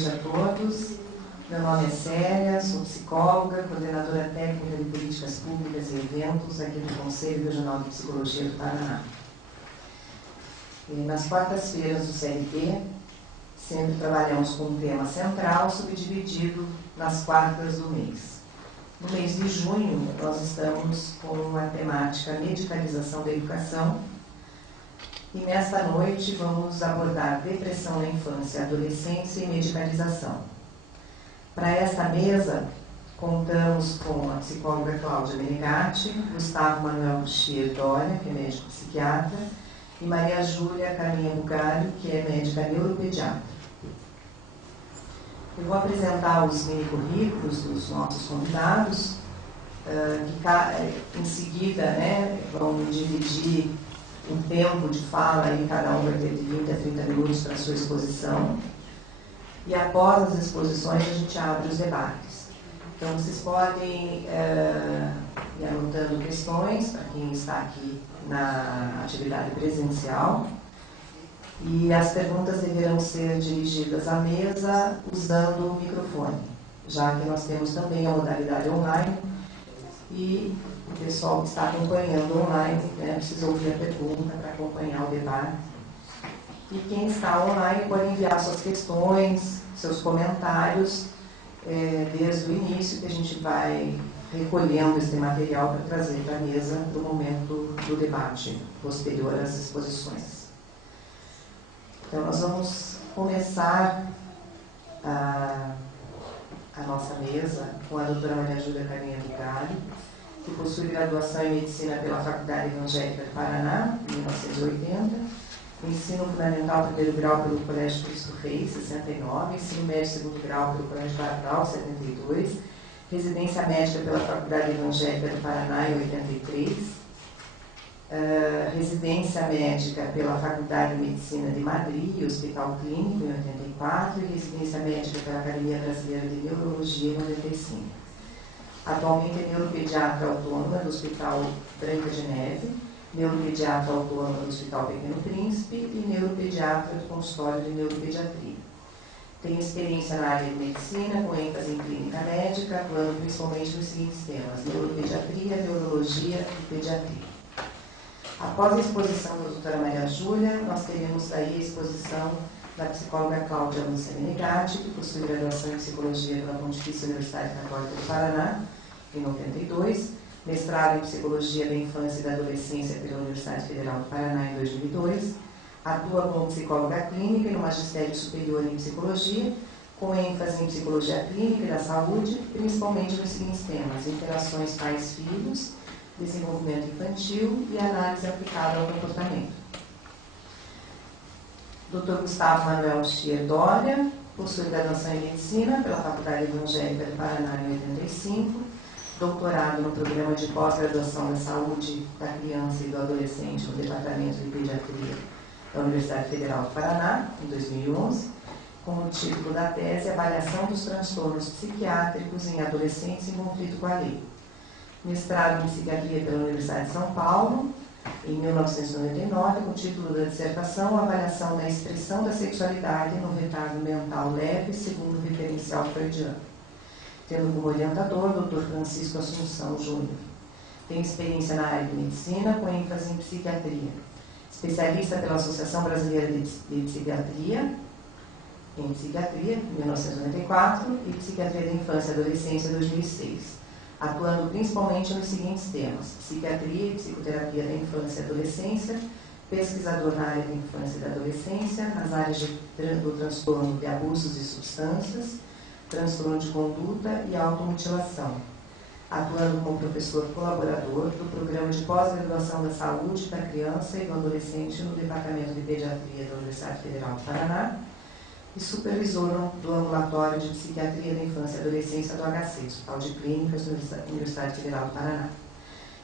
noite a todos. Meu nome é Célia, sou psicóloga, coordenadora técnica de políticas públicas e eventos aqui do Conselho Regional de Psicologia do Paraná. Nas quartas-feiras do CLT, sempre trabalhamos com um tema central subdividido nas quartas do mês. No mês de junho, nós estamos com a temática medicalização da educação. E nesta noite vamos abordar depressão na infância, adolescência e medicalização. Para esta mesa, contamos com a psicóloga Cláudia Menegatti, Gustavo Manuel Buchier Dória, que é médico psiquiatra, e Maria Júlia Carminha Bugalho, que é médica neuropediatra. Eu vou apresentar os mini-currículos dos nossos convidados, que em seguida vão dividir um tempo de fala, e cada um vai ter de 20 a 30 minutos para a sua exposição. E após as exposições, a gente abre os debates. Então, vocês podem ir anotando questões para quem está aqui na atividade presencial. E as perguntas deverão ser dirigidas à mesa usando o microfone, já que nós temos também a modalidade online e o pessoal que está acompanhando online precisa ouvir a pergunta para acompanhar o debate. E quem está online pode enviar suas questões, seus comentários, desde o início, que a gente vai recolhendo esse material para trazer para a mesa no momento do debate, posterior às exposições. Então, nós vamos começar a nossa mesa com a doutora Maria Júlia Carminha Bugalho, que possui graduação em Medicina pela Faculdade Evangélica do Paraná, em 1980, ensino fundamental primeiro grau pelo Colégio Cristo Rei, 69, ensino médio segundo grau pelo Colégio Barbal, 72, residência médica pela Faculdade Evangélica do Paraná, em 83, residência médica pela Faculdade de Medicina de Madrid e Hospital Clínico, em 84, e residência médica pela Academia Brasileira de Neurologia, em 95. Atualmente é neuropediatra autônoma do Hospital Branca de Neve, neuropediatra autônoma do Hospital Pequeno Príncipe e neuropediatra do consultório de neuropediatria. Tem experiência na área de medicina, com ênfase em clínica médica, atuando principalmente nos seguintes temas: neuropediatria, neurologia e pediatria. Após a exposição da doutora Maria Júlia, nós teremos aí a exposição da psicóloga Cláudia Menegatti, que possui graduação em psicologia pela Pontifícia Universidade Católica do Paraná, em 92, mestrado em psicologia da infância e da adolescência pela Universidade Federal do Paraná, em 2002, atua como psicóloga clínica e no magistério superior em psicologia, com ênfase em psicologia clínica e da saúde, principalmente nos seguintes temas: interações pais-filhos, desenvolvimento infantil e análise aplicada ao comportamento. Dr. Gustavo Manuel Buchier Dória possui graduação em Medicina pela Faculdade Evangélica do Paraná, em 85, doutorado no Programa de Pós-Graduação da Saúde da Criança e do Adolescente no Departamento de Pediatria da Universidade Federal do Paraná, em 2011, com o título da tese Avaliação dos Transtornos Psiquiátricos em Adolescentes em Conflito com a Lei. Mestrado em Psiquiatria pela Universidade de São Paulo, em 1999, com o título da dissertação Avaliação da Expressão da Sexualidade no Retardo Mental Leve, segundo o referencial freudiano. Tendo como orientador o Dr. Francisco Assunção Júnior. Tem experiência na área de medicina, com ênfase em psiquiatria. Especialista pela Associação Brasileira de Psiquiatria, em Psiquiatria, em 1994, e Psiquiatria da Infância e Adolescência, em 2006. Atuando principalmente nos seguintes temas: psiquiatria e psicoterapia da infância e adolescência, pesquisador na área da infância e da adolescência, nas áreas do transtorno de abusos de substâncias, transtorno de conduta e automutilação, atuando como professor colaborador do Programa de Pós-Graduação da Saúde da Criança e do Adolescente no Departamento de Pediatria da Universidade Federal do Paraná e supervisor do Ambulatório de Psiquiatria da Infância e Adolescência do HC, Hospital de Clínicas da Universidade Federal do Paraná.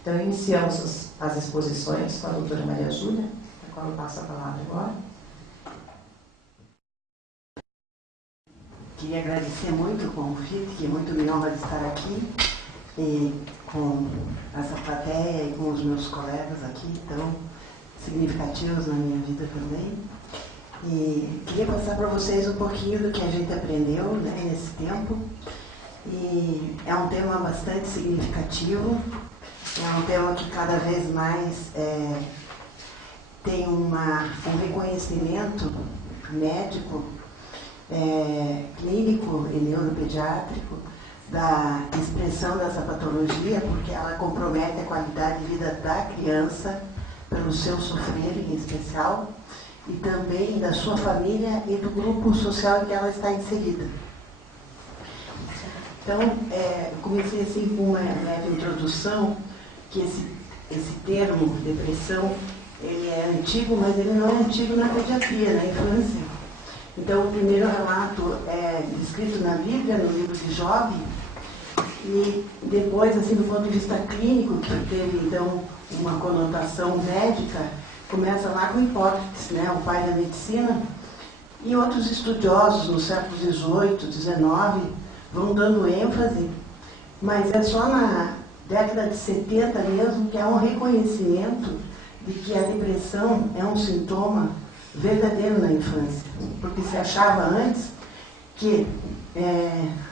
Então, iniciamos as exposições com a doutora Maria Júlia, a qual eu passo a palavra agora. Queria agradecer muito o convite, que muito me honra de estar aqui, e com essa plateia e com os meus colegas aqui, tão significativos na minha vida também. E queria passar para vocês um pouquinho do que a gente aprendeu, né, nesse tempo. E é um tema bastante significativo, é um tema que cada vez mais tem um reconhecimento médico, clínico e neuropediátrico da expressão dessa patologia, porque ela compromete a qualidade de vida da criança pelo seu sofrer em especial, e também da sua família e do grupo social em que ela está inserida. Então, eu comecei assim com uma leve introdução, que esse termo, depressão, ele é antigo, mas ele não é antigo na pediatria, na infância. Então, o primeiro relato é descrito na Bíblia, no livro de Job, e depois, assim, do ponto de vista clínico, que teve, então, uma conotação médica, começa lá com Hipócrates, né, o pai da medicina, e outros estudiosos no século XVIII, XIX, vão dando ênfase, mas é só na década de 70 mesmo que há um reconhecimento de que a depressão é um sintoma verdadeiro na infância, porque se achava antes que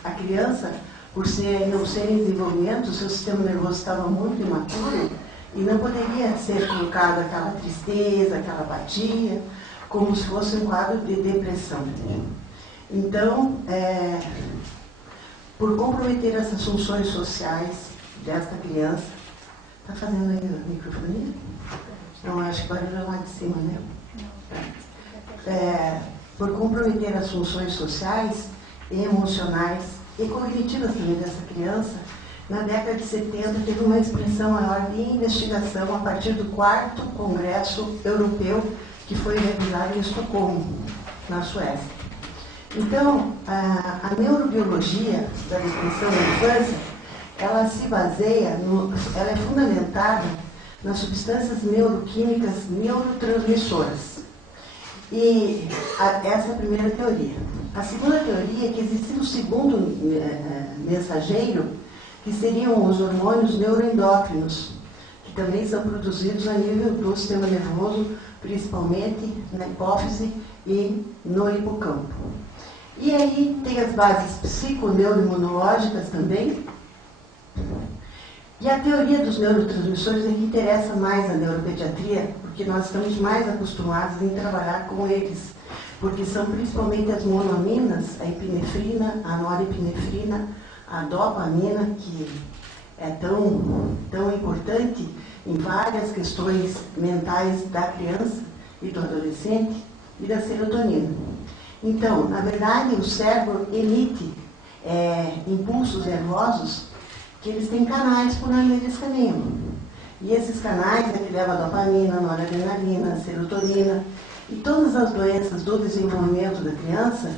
a criança, por não ser em desenvolvimento, o seu sistema nervoso estava muito imaturo e não poderia ser colocada aquela tristeza, aquela apatia, como se fosse um quadro de depressão. Então, por comprometer essas funções sociais desta criança, está fazendo aí a microfonia? Não, acho que o barulho é lá de cima, né? Por comprometer as funções sociais, emocionais e cognitivas também dessa criança, na década de 70 teve uma expressão maior de investigação a partir do 4º Congresso Europeu, que foi realizado em Estocolmo, na Suécia. Então, a neurobiologia da depressão na infância, ela se baseia, ela é fundamentada nas substâncias neuroquímicas neurotransmissoras. E essa é a primeira teoria. A segunda teoria é que existia um segundo mensageiro, que seriam os hormônios neuroendócrinos, que também são produzidos a nível do sistema nervoso, principalmente na hipófise e no hipocampo. E aí tem as bases psiconeuroimunológicas também. E a teoria dos neurotransmissores é que interessa mais a neuropediatria, porque nós estamos mais acostumados em trabalhar com eles, porque são principalmente as monoaminas, a epinefrina, a norepinefrina, a dopamina, que é tão importante em várias questões mentais da criança e do adolescente, e da serotonina. Então, na verdade, o cérebro emite impulsos nervosos que eles têm canais por onde eles caminham. E esses canais é que levam a dopamina, a noradrenalina, a serotonina, e todas as doenças do desenvolvimento da criança,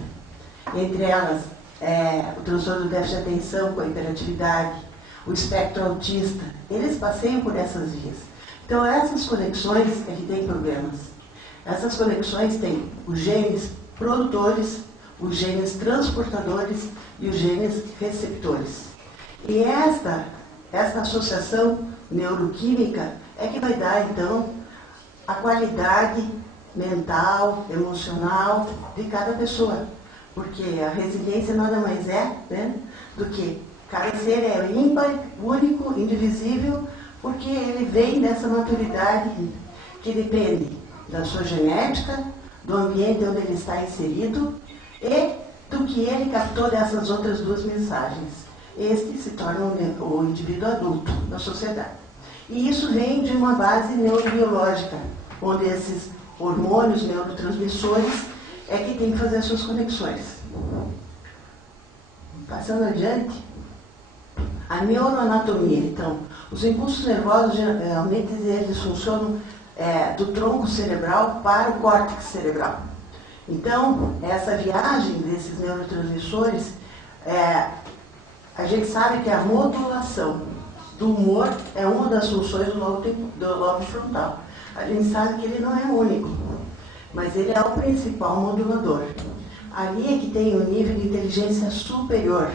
entre elas o transtorno do déficit de atenção com a hiperatividade, o espectro autista, eles passeiam por essas vias. Então, essas conexões é que têm problemas. Essas conexões têm os genes produtores, os genes transportadores e os genes receptores. E esta associação neuroquímica é que vai dar, então, a qualidade mental, emocional de cada pessoa. Porque a resiliência nada mais é, né, do que cada ser é ímpar, único, indivisível, porque ele vem dessa maturidade que depende da sua genética, do ambiente onde ele está inserido e do que ele captou dessas outras duas mensagens. Este se torna o indivíduo adulto da sociedade. E isso vem de uma base neurobiológica, onde esses hormônios neurotransmissores é que tem que fazer as suas conexões. Passando adiante, a neuroanatomia. Então, os impulsos nervosos, geralmente, eles funcionam do tronco cerebral para o córtex cerebral. Então, essa viagem desses neurotransmissores, a gente sabe que a modulação do humor é uma das funções do lobo frontal. A gente sabe que ele não é único, mas ele é o principal modulador. Ali é que tem o nível de inteligência superior.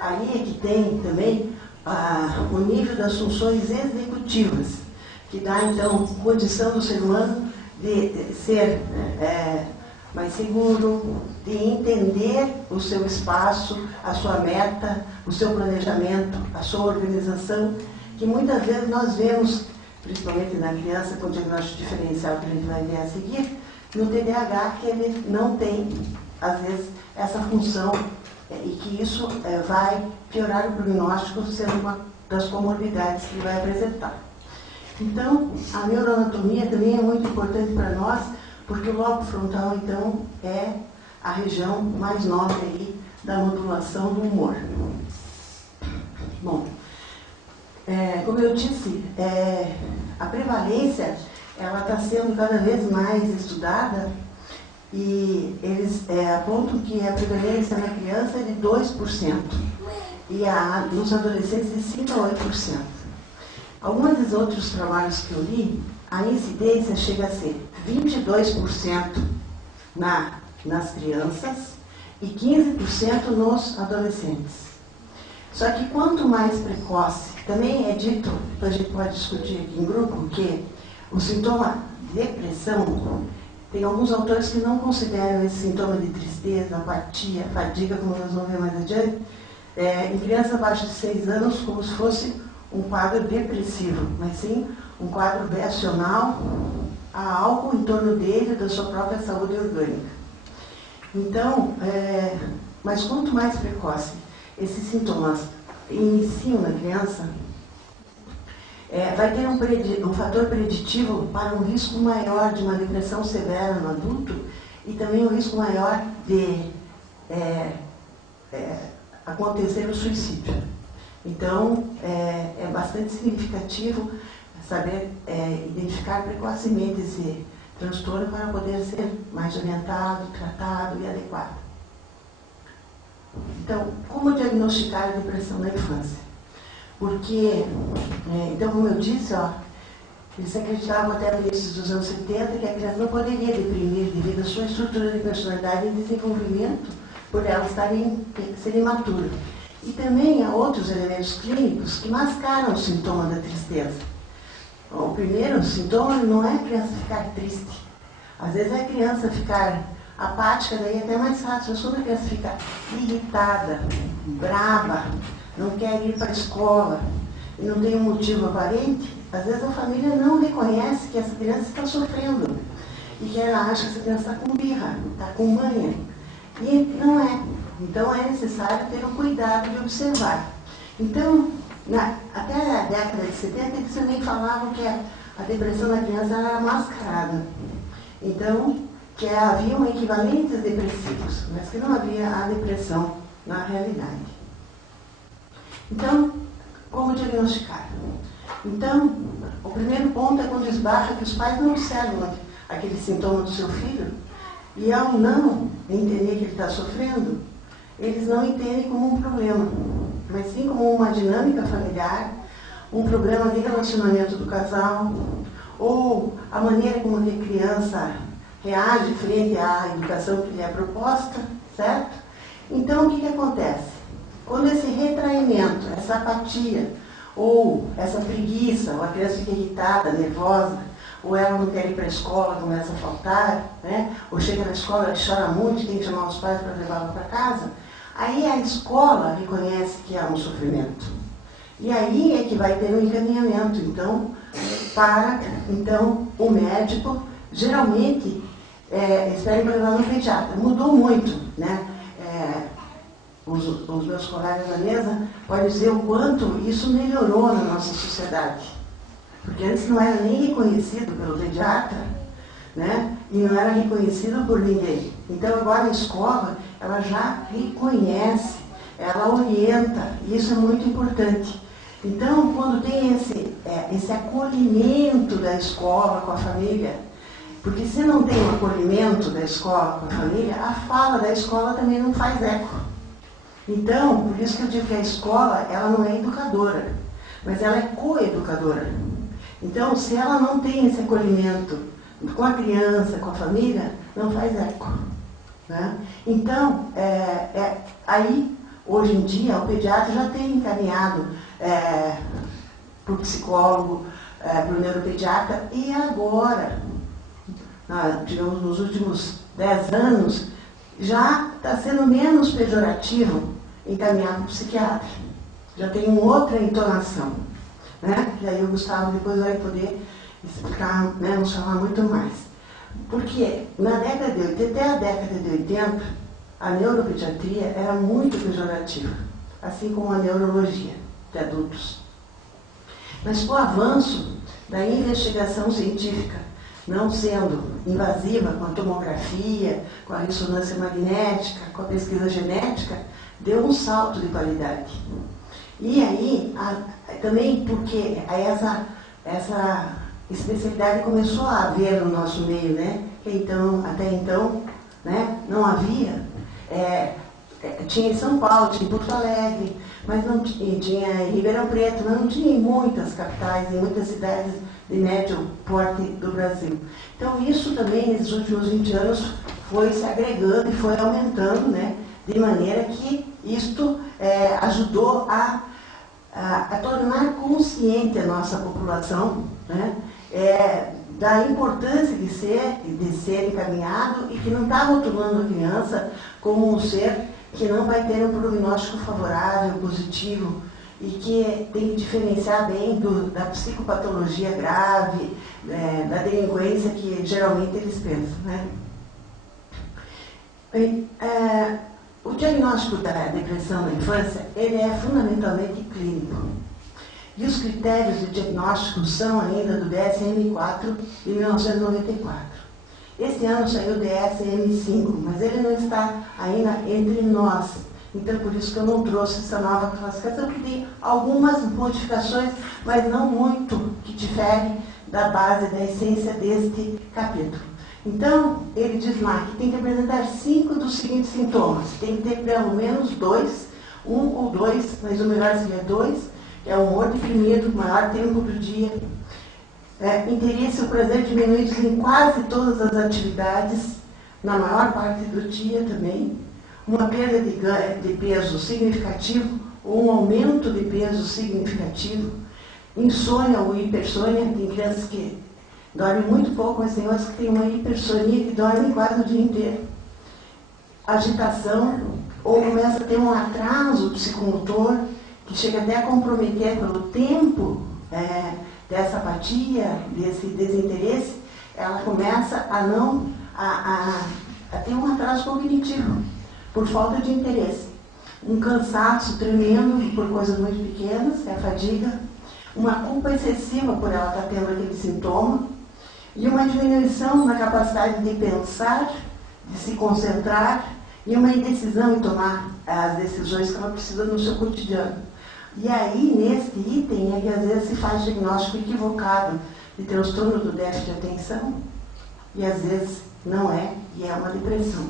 Ali é que tem também o nível das funções executivas, que dá, então, condição do ser humano de ser mais seguro, de entender o seu espaço, a sua meta, o seu planejamento, a sua organização, que muitas vezes nós vemos, principalmente na criança com diagnóstico diferencial que a gente vai ver a seguir, no TDAH, que ele não tem, às vezes, essa função e que isso vai piorar o prognóstico, sendo uma das comorbidades que ele vai apresentar. Então, a neuroanatomia também é muito importante para nós, porque o lobo frontal, então, é a região mais nobre aí da modulação do humor. Bom, como eu disse, a prevalência ela está sendo cada vez mais estudada e eles apontam que a prevalência na criança é de 2% e nos adolescentes de 5 a 8%. Alguns dos outros trabalhos que eu li, a incidência chega a ser 22% nas crianças e 15% nos adolescentes. Só que quanto mais precoce, também é dito, a gente pode discutir aqui em grupo, que o sintoma de depressão, tem alguns autores que não consideram esse sintoma de tristeza, apatia, fadiga, como nós vamos ver mais adiante, em crianças abaixo de 6 anos, como se fosse um quadro depressivo, mas sim um quadro reacional a algo em torno dele, da sua própria saúde orgânica. Então, mas quanto mais precoce esses sintomas iniciam na criança, vai ter um fator preditivo para um risco maior de uma depressão severa no adulto e também um risco maior de acontecer o suicídio. Então, é bastante significativo saber identificar precocemente esse transtorno para poder ser mais orientado, tratado e adequado. Então, como diagnosticar a depressão na infância? Porque, então, como eu disse, eles acreditavam até no início dos anos 70 que a criança não poderia deprimir devido à sua estrutura de personalidade e desenvolvimento, por ela ser imatura. E também há outros elementos clínicos que mascaram o sintoma da tristeza. O primeiro sintoma não é a criança ficar triste. Às vezes é a criança ficar apática, daí é até mais fácil. Mas quando a criança fica irritada, brava, não quer ir para a escola e não tem um motivo aparente, às vezes a família não reconhece que essa criança está sofrendo e que ela acha que essa criança está com birra, está com manha. E não é. Então é necessário ter um cuidado de observar. Então, até a década de 70, eles também falavam que a depressão na criança era mascarada. Então, que haviam equivalentes depressivos, mas que não havia a depressão na realidade. Então, como diagnosticar? Então, o primeiro ponto é quando esbarra que os pais não observam aquele sintoma do seu filho e ao não entender que ele está sofrendo, eles não entendem como um problema, mas sim como uma dinâmica familiar, um problema de relacionamento do casal, ou a maneira como a criança reage frente à educação que lhe é proposta, certo? Então, o que acontece? Quando esse retraimento, essa apatia, ou essa preguiça, ou a criança fica irritada, nervosa, ou ela não quer ir para a escola, começa a faltar, né? Ou chega na escola e chora muito, tem que chamar os pais para levá-la para casa, aí a escola reconhece que há um sofrimento. E aí é que vai ter um encaminhamento, então, para o médico, geralmente, espera para levar no pediatra. Mudou muito, né? Os meus colegas da mesa podem dizer o quanto isso melhorou na nossa sociedade. Porque antes não era nem reconhecido pelo pediatra, né? E não era reconhecido por ninguém. Então agora a escola, ela já reconhece, ela orienta, e isso é muito importante. Então, quando tem esse acolhimento da escola com a família, porque se não tem um acolhimento da escola com a família, a fala da escola também não faz eco. Então, por isso que eu digo que a escola, ela não é educadora, mas ela é coeducadora. Então, se ela não tem esse acolhimento com a criança, com a família, não faz eco. Né? Então, aí, hoje em dia, o pediatra já tem encaminhado para o psicólogo, para o neuropediatra, e agora, digamos, nos últimos 10 anos, já está sendo menos pejorativo encaminhar para o psiquiatra. Já tem uma outra entonação, né? E aí o Gustavo depois vai poder explicar, né, nos falar muito mais. Porque na década de 80, até a década de 80, a neuropediatria era muito pejorativa, assim como a neurologia de adultos. Mas com o avanço da investigação científica, não sendo invasiva com a tomografia, com a ressonância magnética, com a pesquisa genética, deu um salto de qualidade. E aí, também porque essa especialidade começou a haver no nosso meio, né? Que então, até então, né, não havia. Tinha em São Paulo, tinha em Porto Alegre, mas não tinha em Ribeirão Preto, mas não tinha em muitas capitais, em muitas cidades de médio porte do Brasil. Então isso também, nesses últimos 20 anos, foi se agregando e foi aumentando, né, de maneira que isto ajudou a tornar consciente a nossa população, né, da importância de ser encaminhado e que não está rotulando a criança como um ser que não vai ter um prognóstico favorável, positivo, e que tem que diferenciar bem da psicopatologia grave, da delinquência que geralmente eles pensam, né? O diagnóstico da depressão na infância, ele é fundamentalmente clínico. E os critérios de diagnóstico são ainda do DSM-4 de 1994. Este ano saiu o DSM-5, mas ele não está ainda entre nós. Então, por isso que eu não trouxe essa nova classificação, que tem algumas modificações, mas não muito, que diferem da base, da essência deste capítulo. Então, ele diz lá que tem que apresentar 5 dos seguintes sintomas. Tem que ter pelo menos 2, 1 ou 2, mas o melhor seria 2, que é o humor deprimido, maior tempo do dia, interesse ou prazer diminuídos em quase todas as atividades, na maior parte do dia também, uma perda de peso significativo ou um aumento de peso significativo, insônia ou hipersônia, tem crianças que dormem muito pouco, mas tem outras que têm uma hipersonia que dormem quase o dia inteiro, agitação, ou começa a ter um atraso psicomotor, que chega até a comprometer pelo tempo dessa apatia, desse desinteresse, ela começa a ter um atraso cognitivo, por falta de interesse. Um cansaço tremendo por coisas muito pequenas, a fadiga, uma culpa excessiva por ela estar tendo aquele sintoma, e uma diminuição na capacidade de pensar, de se concentrar, e uma indecisão em tomar as decisões que ela precisa no seu cotidiano. E aí, nesse item, é que às vezes se faz diagnóstico equivocado de transtorno do déficit de atenção, e às vezes não é, e é uma depressão.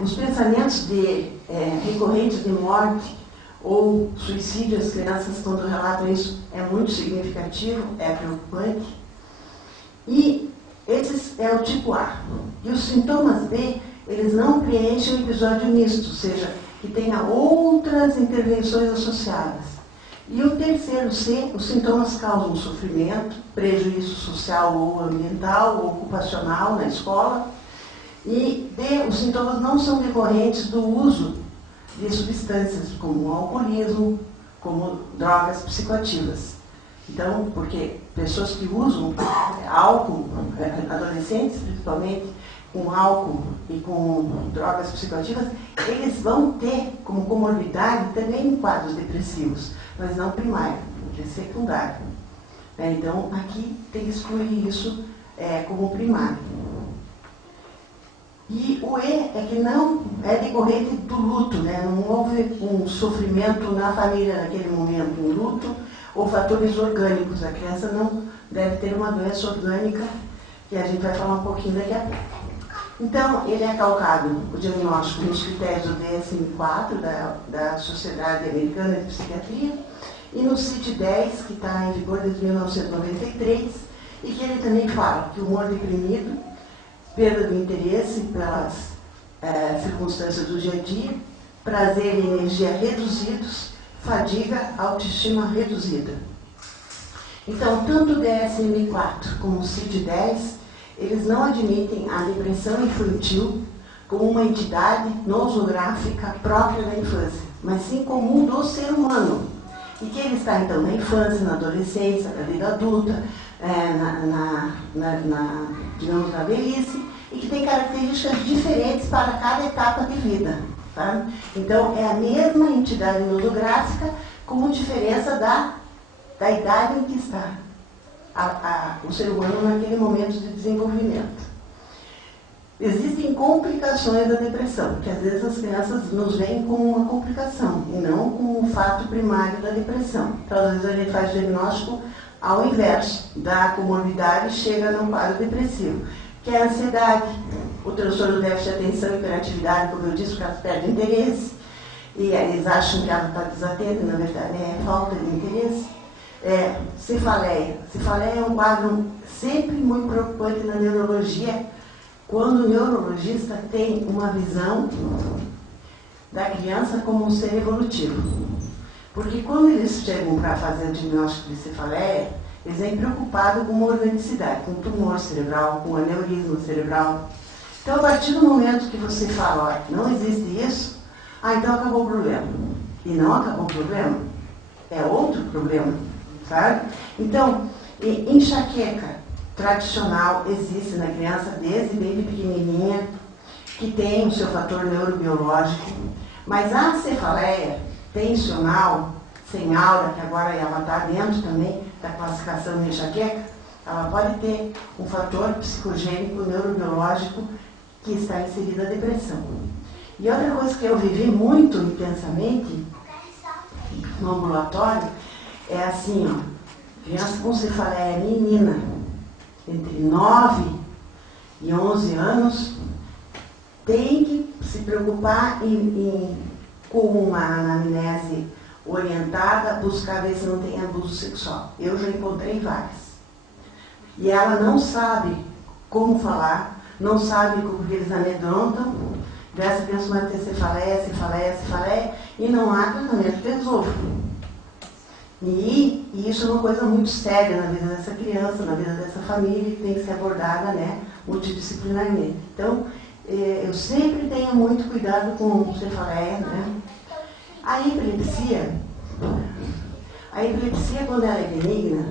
Os pensamentos recorrentes de morte ou suicídio, as crianças, quando relatam isso, é muito significativo, é preocupante. E esse é o tipo A. E os sintomas B, eles não preenchem o episódio misto, ou seja, que tenha outras intervenções associadas. E o terceiro C, os sintomas causam sofrimento, prejuízo social ou ambiental ou ocupacional na escola. E D, os sintomas não são decorrentes do uso de substâncias como o alcoolismo, como drogas psicoativas. Então, porque pessoas que usam álcool, adolescentes principalmente, com álcool e com drogas psicoativas, eles vão ter como comorbidade também quadros depressivos, mas não primário, é secundário. Então, aqui tem que excluir isso como primário. E o E é que não é decorrente do luto, né? Não houve um sofrimento na família naquele momento, um luto, ou fatores orgânicos. A criança não deve ter uma doença orgânica, que a gente vai falar um pouquinho daqui a pouco. Então, ele é calcado, o diagnóstico, nos critérios do DSM-4, da Sociedade Americana de Psiquiatria, e no CID-10, que está em vigor desde 1993, e que ele também fala que o humor deprimido, perda do interesse pelas circunstâncias do dia a dia, prazer e energia reduzidos, fadiga, autoestima reduzida. Então, tanto o DSM-4 como o CID-10, eles não admitem a depressão infantil como uma entidade nosográfica própria da infância, mas sim comum do ser humano. E que ele está, então, na infância, na adolescência, na vida adulta, digamos, na velhice, e que tem características diferentes para cada etapa de vida. Tá? Então, é a mesma entidade nosográfica, com diferença da idade em que está o ser humano naquele momento de desenvolvimento. Existem complicações da depressão, que às vezes as crianças nos veem como uma complicação e não como um fato primário da depressão. Então, às vezes a gente faz o diagnóstico ao inverso, da comorbidade chega num quadro depressivo, que é a ansiedade, o transtorno de déficit de atenção e hiperatividade, como eu disse, porque elas perdem interesse, e eles acham que ela está desatenta, na verdade é falta de interesse. Cefaleia. Cefaleia é um quadro sempre muito preocupante na neurologia, quando o neurologista tem uma visão da criança como um ser evolutivo. Porque quando eles chegam para fazer o diagnóstico de cefaleia, eles vêm preocupados com uma organicidade, com tumor cerebral, com aneurisma cerebral. Então, a partir do momento que você fala, ó, não existe isso, então acabou o problema. E não acabou o problema, é outro problema, sabe? Então, enxaqueca tradicional existe na criança desde bem pequenininha, que tem o seu fator neurobiológico, mas a cefaleia tensional, sem aura, que agora ela está dentro também da classificação de enxaqueca, ela pode ter um fator psicogênico neurobiológico que está inserido a depressão. E outra coisa que eu vivi muito intensamente no ambulatório é assim, ó, criança com cefaleia menina, entre 9 e 11 anos, tem que se preocupar com uma anamnese orientada, buscar ver se não tem abuso sexual. Eu já encontrei várias. E ela não sabe como falar, não sabe como eles amedrontam, essa criança vai ter cefaleia, e não há tratamento que resolva. E isso é uma coisa muito séria na vida dessa criança, na vida dessa família, que tem que ser abordada, né, multidisciplinarmente. Então, eu sempre tenho muito cuidado com cefaleia, né? A epilepsia, quando ela é benigna,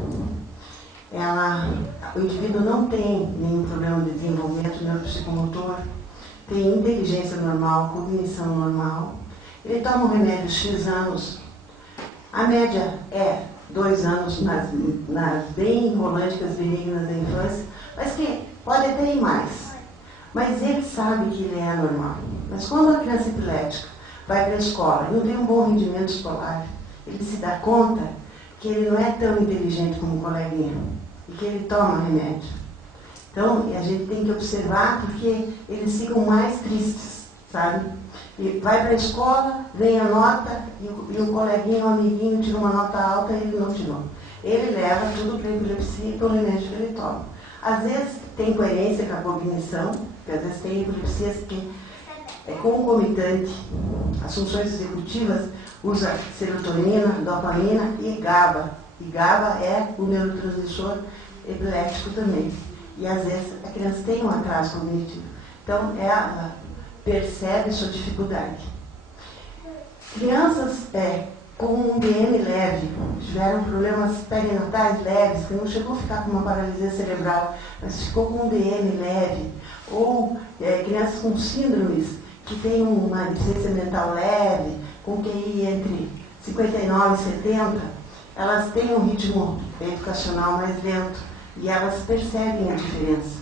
o indivíduo não tem nenhum problema de desenvolvimento neuropsicomotor, tem inteligência normal, cognição normal, ele toma um remédio X anos. A média é 2 anos nas bem românticas benignas da infância, mas que pode até ir mais. Mas ele sabe que ele é anormal. Mas quando a criança epilética vai para a escola e não tem um bom rendimento escolar, ele se dá conta que ele não é tão inteligente como o coleguinha e que ele toma remédio. Então, a gente tem que observar porque eles ficam mais tristes, sabe? E vai para a escola, vem a nota, e um coleguinha, um amiguinho tira uma nota alta e ele não tirou. Ele leva tudo para a epilepsia e para o remédio que ele toma. Às vezes tem coerência com a cognição, porque às vezes tem epilepsias que é concomitante. As funções executivas usam serotonina, dopamina e GABA. E GABA é o neurotransmissor epilético também. E às vezes a criança tem um atraso cognitivo. Então, ela percebe sua dificuldade. Crianças com um DM leve, tiveram problemas perinatais leves, que não chegou a ficar com uma paralisia cerebral, mas ficou com um DM leve, ou crianças com síndromes que têm uma deficiência mental leve, com QI entre 59 e 70, elas têm um ritmo educacional mais lento e elas percebem a diferença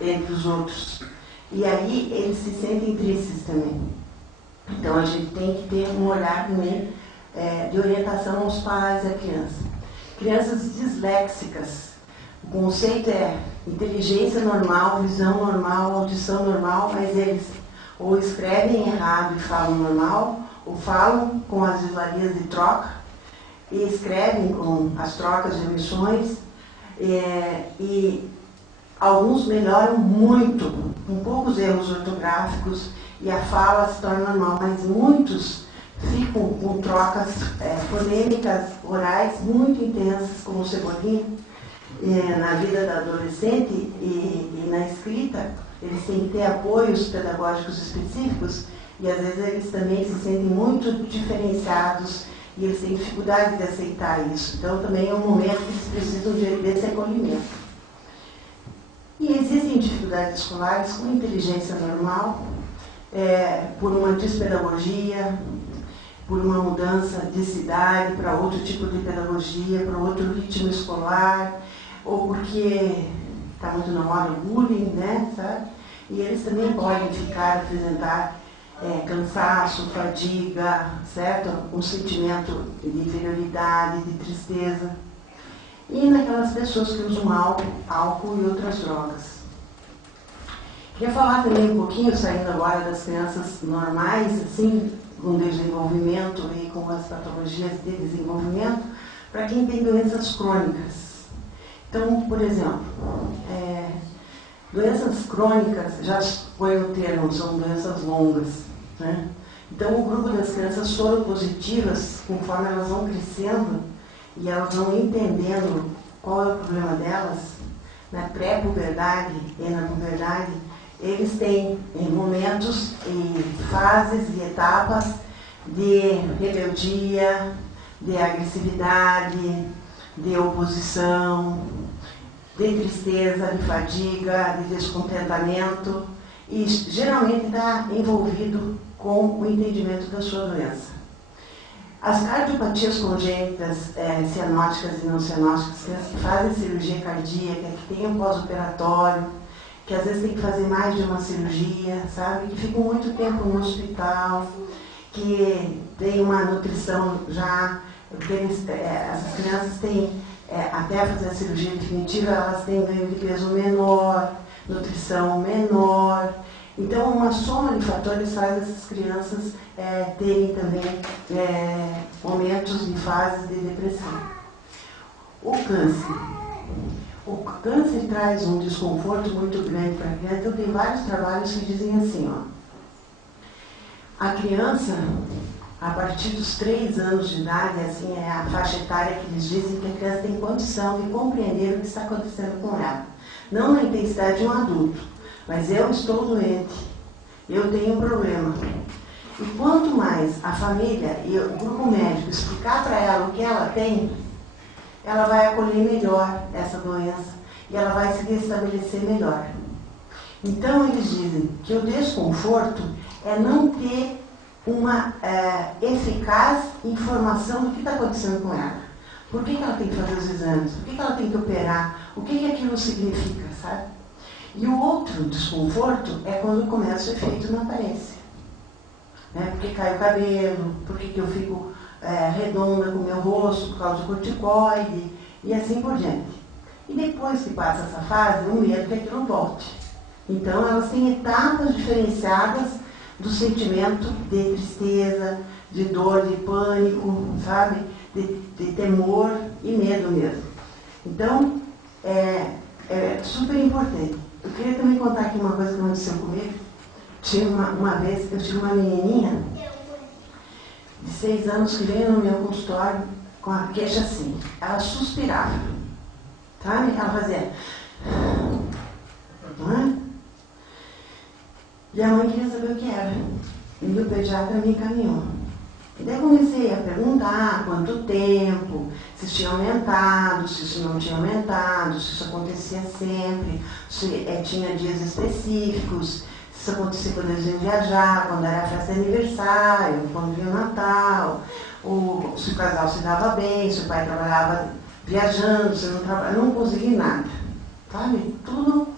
entre os outros. E aí eles se sentem tristes também. Então a gente tem que ter um olhar também de orientação aos pais da criança. Crianças disléxicas, o conceito é inteligência normal, visão normal, audição normal, mas eles ou escrevem errado e falam normal, ou falam com as desvarias de troca, e escrevem com as trocas de emissões, e alguns melhoram muito, com poucos erros ortográficos, e a fala se torna normal, mas muitos ficam com trocas fonêmicas orais muito intensas, como o Cebolinha, na vida da adolescente e na escrita, eles têm que ter apoios pedagógicos específicos e às vezes eles também se sentem muito diferenciados e eles têm dificuldade de aceitar isso. Então também é um momento que eles precisam desse acolhimento. E existem dificuldades escolares com inteligência normal, por uma despedagogia, por uma mudança de cidade para outro tipo de pedagogia, para outro ritmo escolar, ou porque está muito na moda o bullying, né, sabe? E eles também podem apresentar cansaço, fadiga, certo? Um sentimento de inferioridade, de tristeza. E naquelas pessoas que usam álcool e outras drogas. Queria falar também um pouquinho, saindo agora das crianças normais, assim, com desenvolvimento e com as patologias de desenvolvimento, para quem tem doenças crônicas. Então, por exemplo, doenças crônicas, já foi o termo, são doenças longas, né? Então, o grupo das crianças soropositivas, conforme elas vão crescendo e elas vão entendendo qual é o problema delas, na pré-puberdade e na puberdade, eles têm momentos e fases e etapas de rebeldia, de agressividade, de oposição, de tristeza, de fadiga, de descontentamento, e geralmente está envolvido com o entendimento da sua doença. As cardiopatias congênitas, cianóticas e não cianóticas, que fazem cirurgia cardíaca, que têm um pós-operatório, que às vezes tem que fazer mais de uma cirurgia, sabe? Que ficam muito tempo no hospital, que tem uma nutrição já, essas crianças têm, até fazer a cirurgia definitiva, elas têm ganho de peso menor, nutrição menor. Então, uma soma de fatores faz essas crianças terem também momentos de fases de depressão. O câncer. O câncer traz um desconforto muito grande para a criança. Então, tem vários trabalhos que dizem assim, ó. A criança, a partir dos 3 anos de idade, assim, é a faixa etária que eles dizem que a criança tem condição de compreender o que está acontecendo com ela. Não na intensidade de um adulto, mas eu estou doente, eu tenho um problema. E quanto mais a família e o grupo médico explicar para ela o que ela tem, ela vai acolher melhor essa doença e ela vai se restabelecer melhor. Então, eles dizem que o desconforto é não ter uma eficaz informação do que está acontecendo com ela. Por que ela tem que fazer os exames? Por que ela tem que operar? O que aquilo significa, sabe? E o outro desconforto é quando começa o efeito na aparência. Né? Porque cai o cabelo, porque eu fico redonda com o meu rosto por causa do corticoide e assim por diante. E depois que passa essa fase, o medo é que aquilo volte. Então, elas têm etapas diferenciadas do sentimento de tristeza, de dor, de pânico, sabe? De temor e medo mesmo. Então, é super importante. Eu queria também contar aqui uma coisa que aconteceu comigo. Tinha uma vez, eu tive uma menininha de 6 anos que veio no meu consultório com a queixa assim. Ela suspirava, sabe? Ela fazia... E a mãe queria saber o que era. E o pediatra me encaminhou. E daí comecei a perguntar quanto tempo, se isso tinha aumentado, se isso não tinha aumentado, se isso acontecia sempre, se tinha dias específicos, se isso acontecia quando eles iam viajar, quando era a festa de aniversário, quando vinha o Natal, ou se o casal se dava bem, se o pai trabalhava viajando, se não trabalhava, não consegui nada. Sabe? Tudo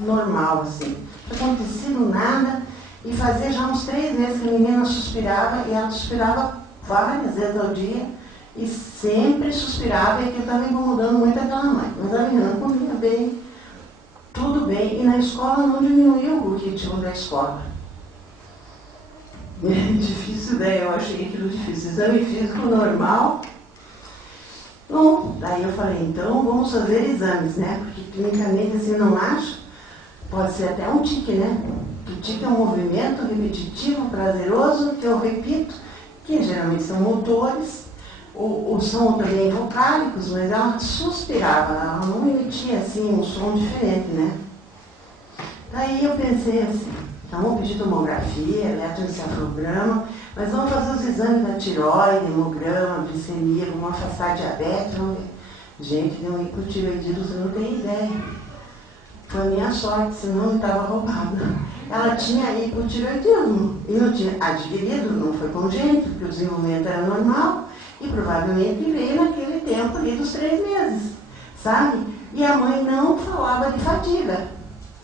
normal, assim. Não tinha acontecido nada. E fazia já uns 3 meses que a menina suspirava, e ela suspirava várias vezes ao dia, e sempre suspirava, e aquilo estava incomodando muito aquela mãe. Mas a menina não comia bem, tudo bem, e na escola não diminuiu o ritmo da escola. Difícil, né? Eu achei aquilo difícil. Exame físico normal. Bom, daí eu falei, então vamos fazer exames, né? Porque clinicamente assim não acho. Pode ser até um tique, né? O tique é um movimento repetitivo, prazeroso, que eu repito, que geralmente são motores, o som também vocálicos, mas ela suspirava, ela não emitia assim um som diferente, né? Daí eu pensei assim, então vamos pedir tomografia, eletroencefalograma, mas vamos fazer os exames da tireoide, hemograma, glicemia, vamos afastar a diabetes, vamos ver. Gente, deu um hipotireoidismo, você não tem ideia. Foi a minha sorte, senão eu estava roubada. Ela tinha hipotireoidismo e não tinha adquirido, não foi congênito, porque o desenvolvimento era normal e provavelmente veio naquele tempo ali dos 3 meses, sabe? E a mãe não falava de fadiga,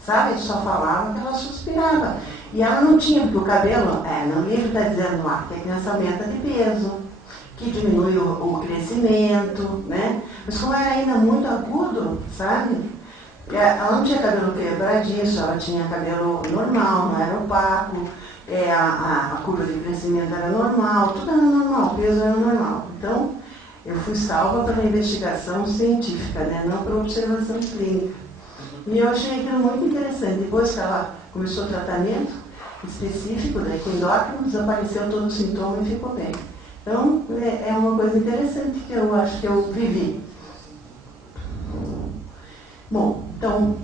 sabe? Só falava que ela suspirava. E ela não tinha, porque o cabelo, no livro está dizendo lá que a criança aumenta de peso, que diminui o crescimento, né? Mas como era ainda muito agudo, sabe? Ela não tinha cabelo quebradiço, ela tinha cabelo normal, não era opaco, a curva de crescimento era normal, tudo era normal, o peso era normal. Então, eu fui salva pela investigação científica, né? Não por observação clínica. E eu achei aquilo muito interessante. Depois que ela começou o tratamento específico, né, com endócrino, desapareceu todo o sintoma e ficou bem. Então, é uma coisa interessante que eu acho que eu vivi. Bom, então,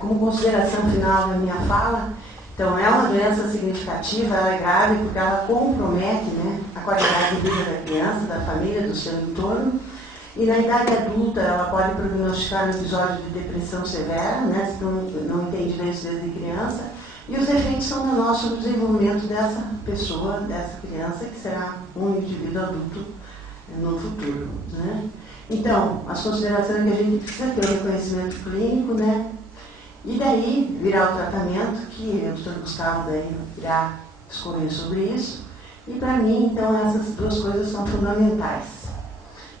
como consideração final da minha fala, então é uma doença significativa, ela é grave porque ela compromete, né, a qualidade de vida da criança, da família, do seu entorno. E na idade adulta ela pode prognosticar um episódio de depressão severa, né, se não entende isso desde criança. E os efeitos são no nosso desenvolvimento dessa pessoa, dessa criança, que será um indivíduo adulto no futuro, né? Então, as considerações que a gente precisa ter o reconhecimento clínico, né? E daí virar o tratamento, que o Dr. Gustavo daí irá discorrer sobre isso. E para mim, então, essas duas coisas são fundamentais.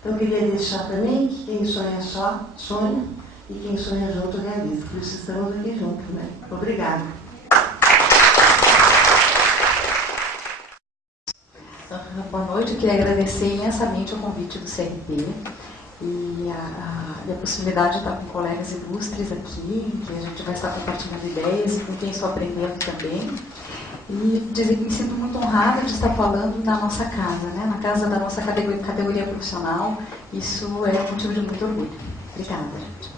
Então, eu queria deixar também que quem sonha só, sonha, e quem sonha junto, realiza. Por isso estamos aqui juntos, né? Obrigada. Boa noite, eu queria agradecer imensamente o convite do CRP e a possibilidade de estar com colegas ilustres aqui, que a gente vai estar compartilhando ideias e com quem estou aprendendo também. E dizer que me sinto muito honrada de estar falando na nossa casa, né? Na casa da nossa categoria profissional. Isso é motivo de muito orgulho. Obrigada, gente.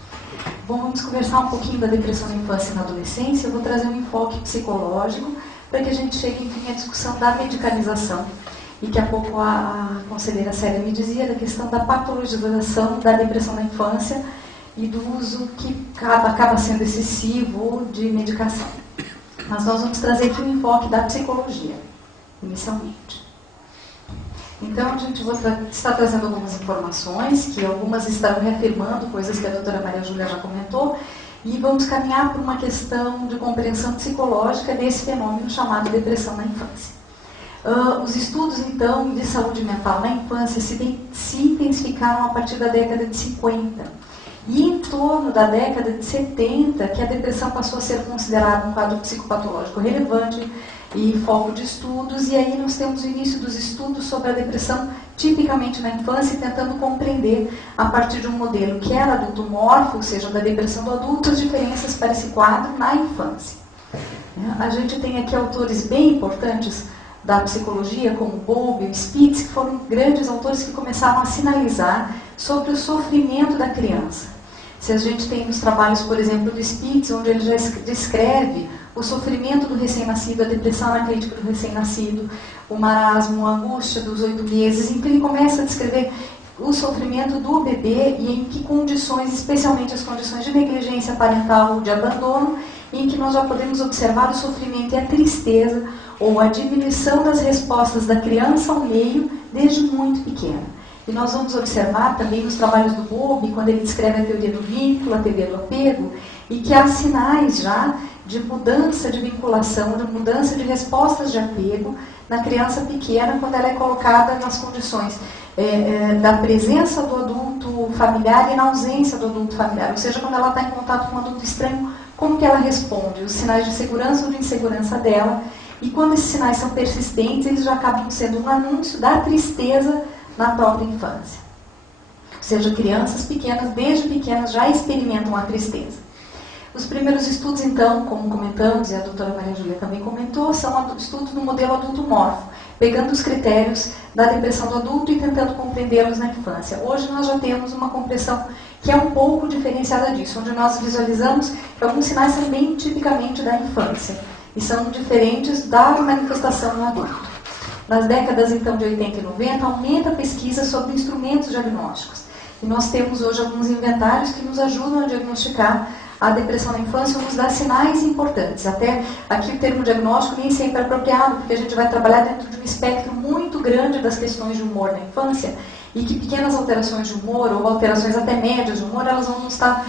Bom, vamos conversar um pouquinho da depressão na infância e na adolescência. Eu vou trazer um enfoque psicológico para que a gente chegue, enfim, à discussão da medicalização. E que há pouco a conselheira Célia me dizia da questão da patologização da depressão na infância e do uso que acaba sendo excessivo de medicação. Mas nós vamos trazer aqui um enfoque da psicologia, inicialmente. Então, a gente está trazendo algumas informações, que algumas estão reafirmando coisas que a doutora Maria Júlia já comentou, e vamos caminhar por uma questão de compreensão psicológica desse fenômeno chamado depressão na infância. Os estudos, então, de saúde mental na infância se intensificaram a partir da década de 50. E em torno da década de 70, que a depressão passou a ser considerada um quadro psicopatológico relevante e foco de estudos, e aí nós temos o início dos estudos sobre a depressão tipicamente na infância, tentando compreender, a partir de um modelo que era adultomorfo, ou seja, da depressão do adulto, as diferenças para esse quadro na infância. A gente tem aqui autores bem importantes da psicologia, como Bowlby e Spitz, que foram grandes autores que começaram a sinalizar sobre o sofrimento da criança. Se a gente tem nos trabalhos, por exemplo, do Spitz, onde ele já descreve o sofrimento do recém-nascido, a depressão analítica do recém-nascido, o marasmo, a angústia dos 8 meses, em que ele começa a descrever o sofrimento do bebê e em que condições, especialmente as condições de negligência parental ou de abandono, em que nós já podemos observar o sofrimento e a tristeza ou a diminuição das respostas da criança ao meio desde muito pequena. E nós vamos observar também nos trabalhos do Bowlby, quando ele descreve a teoria do vínculo, a teoria do apego, e que há sinais já de mudança de vinculação, de mudança de respostas de apego na criança pequena, quando ela é colocada nas condições da presença do adulto familiar e na ausência do adulto familiar, ou seja, quando ela está em contato com um adulto estranho, como que ela responde, os sinais de segurança ou de insegurança dela, e quando esses sinais são persistentes, eles já acabam sendo um anúncio da tristeza na própria infância. Ou seja, crianças pequenas, desde pequenas, já experimentam a tristeza. Os primeiros estudos, então, como comentamos, e a doutora Maria Júlia também comentou, são estudos no modelo adulto-morfo, pegando os critérios da depressão do adulto e tentando compreendê-los na infância. Hoje nós já temos uma compreensão que é um pouco diferenciada disso, onde nós visualizamos que alguns sinais são bem tipicamente da infância e são diferentes da manifestação no adulto. Nas décadas, então, de 80 e 90, aumenta a pesquisa sobre instrumentos diagnósticos. E nós temos hoje alguns inventários que nos ajudam a diagnosticar a depressão na infância, nos dá sinais importantes. Até aqui o termo diagnóstico nem sempre é apropriado, porque a gente vai trabalhar dentro de um espectro muito grande das questões de humor na infância, e que pequenas alterações de humor, ou alterações até médias de humor, elas vão estar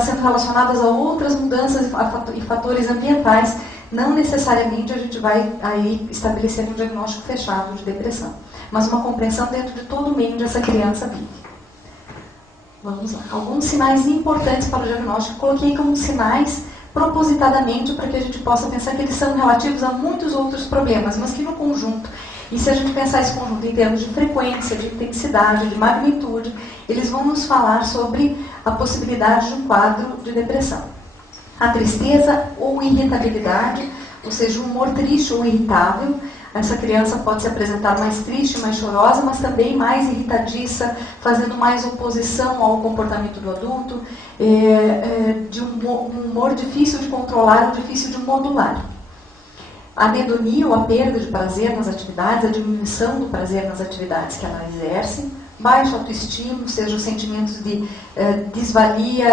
sendo relacionadas a outras mudanças e fatores ambientais. Não necessariamente a gente vai aí estabelecer um diagnóstico fechado de depressão, mas uma compreensão dentro de todo o meio onde essa criança vive. Vamos lá. Alguns sinais importantes para o diagnóstico. Coloquei como sinais propositadamente para que a gente possa pensar que eles são relativos a muitos outros problemas, mas que no conjunto, e se a gente pensar esse conjunto em termos de frequência, de intensidade, de magnitude, eles vão nos falar sobre a possibilidade de um quadro de depressão. A tristeza ou irritabilidade, ou seja, o humor triste ou irritável. Essa criança pode se apresentar mais triste, mais chorosa, mas também mais irritadiça, fazendo mais oposição ao comportamento do adulto, de um humor difícil de controlar ou difícil de modular. A anedonia ou a perda de prazer nas atividades, a diminuição do prazer nas atividades que ela exerce, baixa autoestima, ou seja, os sentimentos de desvalia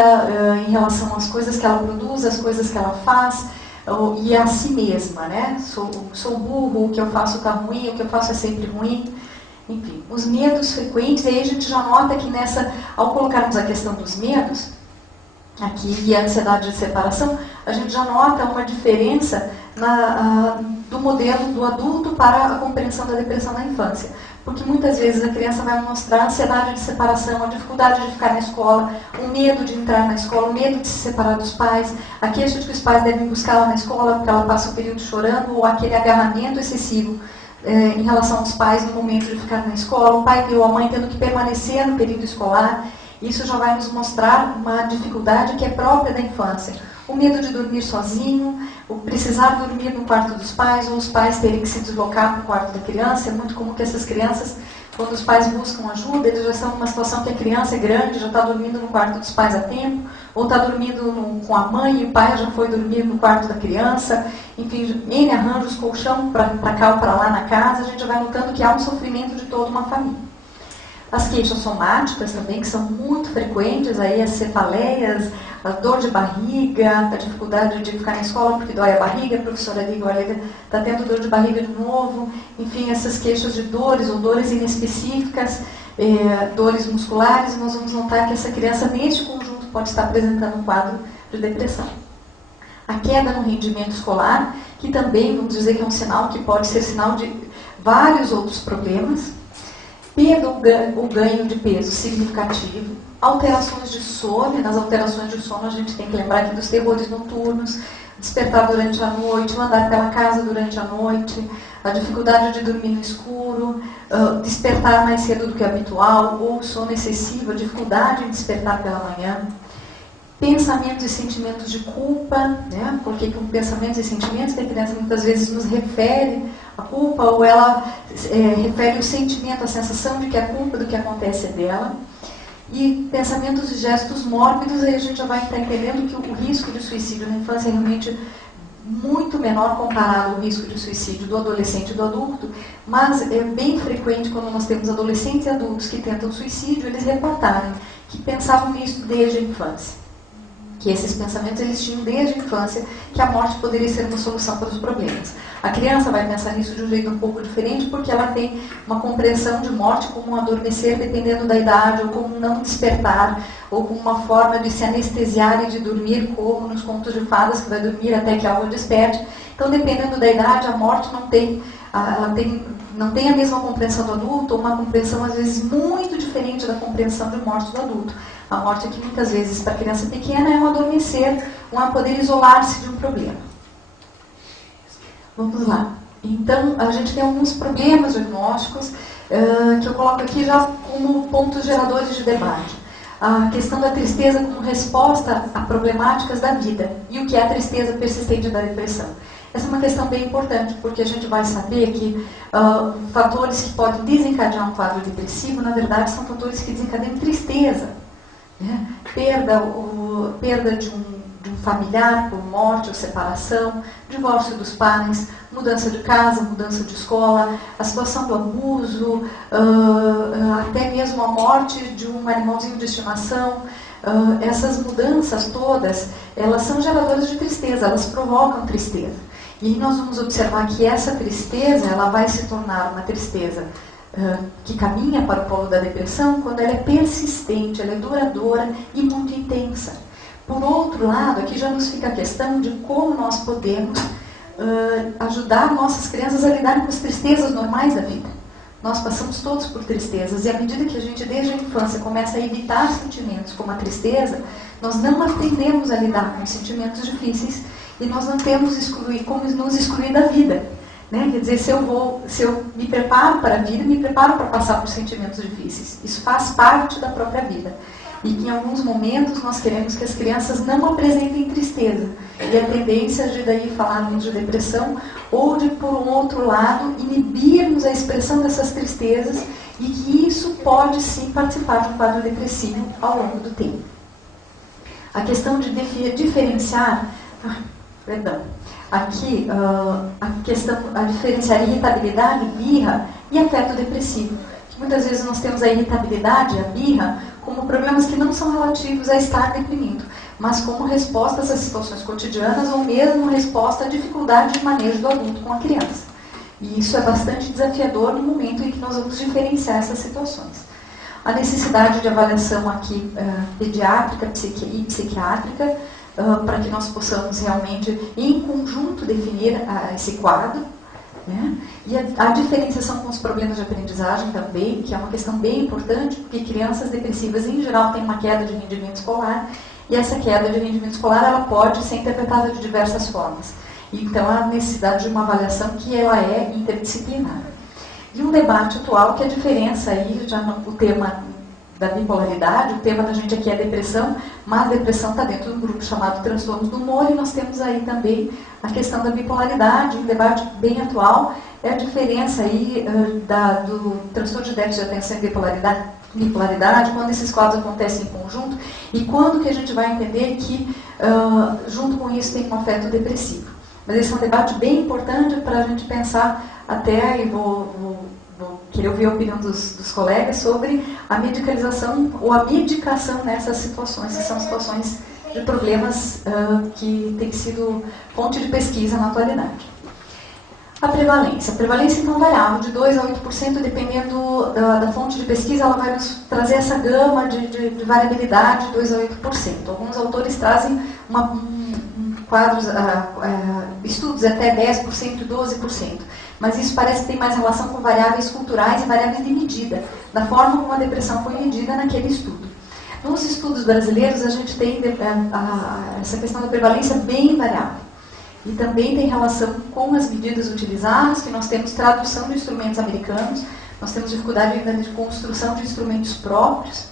em relação às coisas que ela produz, às coisas que ela faz, e a si mesma, né? Sou burro, o que eu faço está ruim, o que eu faço é sempre ruim. Enfim, os medos frequentes, e aí a gente já nota que ao colocarmos a questão dos medos, aqui, e a ansiedade de separação, a gente já nota uma diferença do modelo do adulto para a compreensão da depressão na infância. Porque muitas vezes a criança vai mostrar a ansiedade de separação, a dificuldade de ficar na escola, o medo de entrar na escola, o medo de se separar dos pais, a queixa de que os pais devem buscá-la na escola porque ela passa um período chorando, ou aquele agarramento excessivo em relação aos pais no momento de ficar na escola, o pai ou a mãe tendo que permanecer no período escolar. Isso já vai nos mostrar uma dificuldade que é própria da infância. O medo de dormir sozinho, o precisar dormir no quarto dos pais, ou os pais terem que se deslocar para o quarto da criança. É muito comum que essas crianças, quando os pais buscam ajuda, eles já estão numa situação que a criança é grande, já está dormindo no quarto dos pais a tempo, ou está dormindo com a mãe e o pai já foi dormir no quarto da criança. Enfim, N arranjos, colchão para cá ou para lá na casa, a gente já vai notando que há um sofrimento de toda uma família. As queixas somáticas também, que são muito frequentes, aí as cefaleias, a dor de barriga, a dificuldade de ficar na escola porque dói a barriga, a professora liga, olha, está tendo dor de barriga de novo. Enfim, essas queixas de dores ou dores inespecíficas, dores musculares, nós vamos notar que essa criança, neste conjunto, pode estar apresentando um quadro de depressão. A queda no rendimento escolar, que também, vamos dizer que é um sinal que pode ser sinal de vários outros problemas. Perda ou ganho de peso significativo, alterações de sono, e nas alterações de sono a gente tem que lembrar aqui dos terrores noturnos, despertar durante a noite, andar pela casa durante a noite, a dificuldade de dormir no escuro, despertar mais cedo do que habitual, ou sono excessivo, a dificuldade em despertar pela manhã. Pensamentos e sentimentos de culpa, né? Coloquei como pensamentos e sentimentos, que a criança muitas vezes nos refere a culpa, ou ela refere o sentimento, a sensação de que a culpa do que acontece é dela. E pensamentos e gestos mórbidos, aí a gente já vai estar entendendo que o risco de suicídio na infância é realmente muito menor comparado ao risco de suicídio do adolescente e do adulto, mas é bem frequente quando nós temos adolescentes e adultos que tentam suicídio, eles reportarem que pensavam nisso desde a infância. Que esses pensamentos eles tinham desde a infância, que a morte poderia ser uma solução para os problemas. A criança vai pensar nisso de um jeito um pouco diferente, porque ela tem uma compreensão de morte como um adormecer dependendo da idade, ou como um não despertar, ou como uma forma de se anestesiar e de dormir, como nos contos de fadas, que vai dormir até que algo desperte. Então, dependendo da idade, a morte não tem a mesma compreensão do adulto, ou uma compreensão, às vezes, muito diferente da compreensão de morte do adulto. A morte aqui, muitas vezes, para a criança pequena, é um adormecer, um poder isolar-se de um problema. Vamos lá. Então, a gente tem alguns problemas diagnósticos que eu coloco aqui já como pontos geradores de debate. a questão da tristeza como resposta a problemáticas da vida e o que é a tristeza persistente da depressão. Essa é uma questão bem importante, porque a gente vai saber que fatores que podem desencadear um quadro depressivo, na verdade, são fatores que desencadeiam tristeza, né? Perda de um familiar por morte ou separação, divórcio dos pais, mudança de casa, mudança de escola, a situação do abuso, até mesmo a morte de um animalzinho de estimação. Essas mudanças todas, elas são geradoras de tristeza, elas provocam tristeza. E nós vamos observar que essa tristeza, ela vai se tornar uma tristeza que caminha para o polo da depressão quando ela é persistente, ela é duradoura e muito intensa. Por outro lado, aqui já nos fica a questão de como nós podemos ajudar nossas crianças a lidar com as tristezas normais da vida. Nós passamos todos por tristezas, e à medida que a gente, desde a infância, começa a evitar sentimentos como a tristeza, nós não aprendemos a lidar com sentimentos difíceis, e nós não temos como nos excluir da vida. Né? Quer dizer, se eu me preparo para a vida, me preparo para passar por sentimentos difíceis. Isso faz parte da própria vida. E que em alguns momentos nós queremos que as crianças não apresentem tristeza. E a tendência de daí falarmos de depressão, ou de, por um outro lado, inibirmos a expressão dessas tristezas, e que isso pode sim participar de um quadro depressivo ao longo do tempo. A questão de diferenciar... Aqui, a diferenciar irritabilidade, birra e afeto depressivo. Que muitas vezes nós temos a irritabilidade, a birra, como problemas que não são relativos a estar deprimido, mas como respostas a situações cotidianas ou mesmo resposta à dificuldade de manejo do adulto com a criança. E isso é bastante desafiador no momento em que nós vamos diferenciar essas situações. A necessidade de avaliação aqui pediátrica e psiquiátrica, para que nós possamos realmente, em conjunto, definir esse quadro, né? E a diferenciação com os problemas de aprendizagem também, que é uma questão bem importante, porque crianças depressivas, em geral, têm uma queda de rendimento escolar, e essa queda de rendimento escolar ela pode ser interpretada de diversas formas. Então, há necessidade de uma avaliação que ela é interdisciplinar. E um debate atual, que a diferença aí, já no tema da bipolaridade, o tema da gente aqui é depressão, mas a depressão está dentro de um grupo chamado transtornos do humor, e nós temos aí também a questão da bipolaridade, um debate bem atual, é a diferença aí do transtorno de déficit de atenção e bipolaridade, quando esses quadros acontecem em conjunto, e quando que a gente vai entender que, junto com isso, tem um afeto depressivo. Mas esse é um debate bem importante para a gente pensar até, e vou queria ouvir a opinião dos colegas sobre a medicalização ou a medicação nessas situações, que são situações de problemas que têm sido fonte de pesquisa na atualidade. A prevalência então variável de 2% a 8%, dependendo da fonte de pesquisa, ela vai nos trazer essa gama de variabilidade de 2% a 8%. Alguns autores trazem quadros, estudos até 10% e 12%. Mas isso parece que tem mais relação com variáveis culturais e variáveis de medida, da forma como a depressão foi medida naquele estudo. Nos estudos brasileiros, a gente tem essa questão da prevalência bem variável. E também tem relação com as medidas utilizadas, que nós temos tradução de instrumentos americanos, nós temos dificuldade ainda de construção de instrumentos próprios.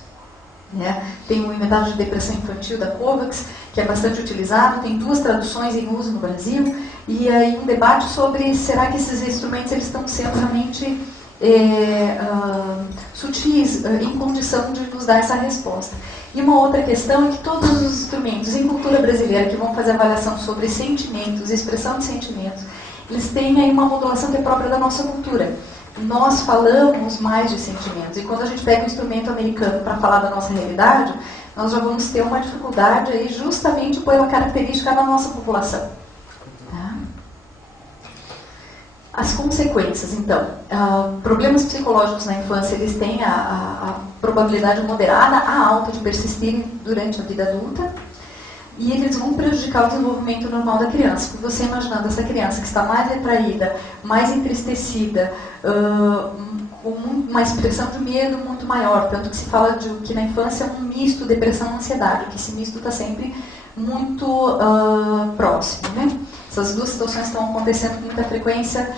Né? Tem o inventário de depressão infantil da COVAX, que é bastante utilizado, tem 2 traduções em uso no Brasil, e aí um debate sobre será que esses instrumentos eles estão sendo realmente sutis, em condição de nos dar essa resposta. E uma outra questão é que todos os instrumentos em cultura brasileira que vão fazer avaliação sobre sentimentos, expressão de sentimentos, eles têm aí uma modulação que é própria da nossa cultura. Nós falamos mais de sentimentos, e quando a gente pega um instrumento americano para falar da nossa realidade, nós já vamos ter uma dificuldade aí justamente pela característica da nossa população. Tá? As consequências, então, problemas psicológicos na infância, eles têm a probabilidade moderada a alta de persistirem durante a vida adulta, e eles vão prejudicar o desenvolvimento normal da criança. Porque você imaginando essa criança que está mais retraída, mais entristecida, com uma expressão de medo muito maior, tanto que se fala de que na infância é um misto depressão e ansiedade, que esse misto está sempre muito próximo, né? Essas 2 situações estão acontecendo com muita frequência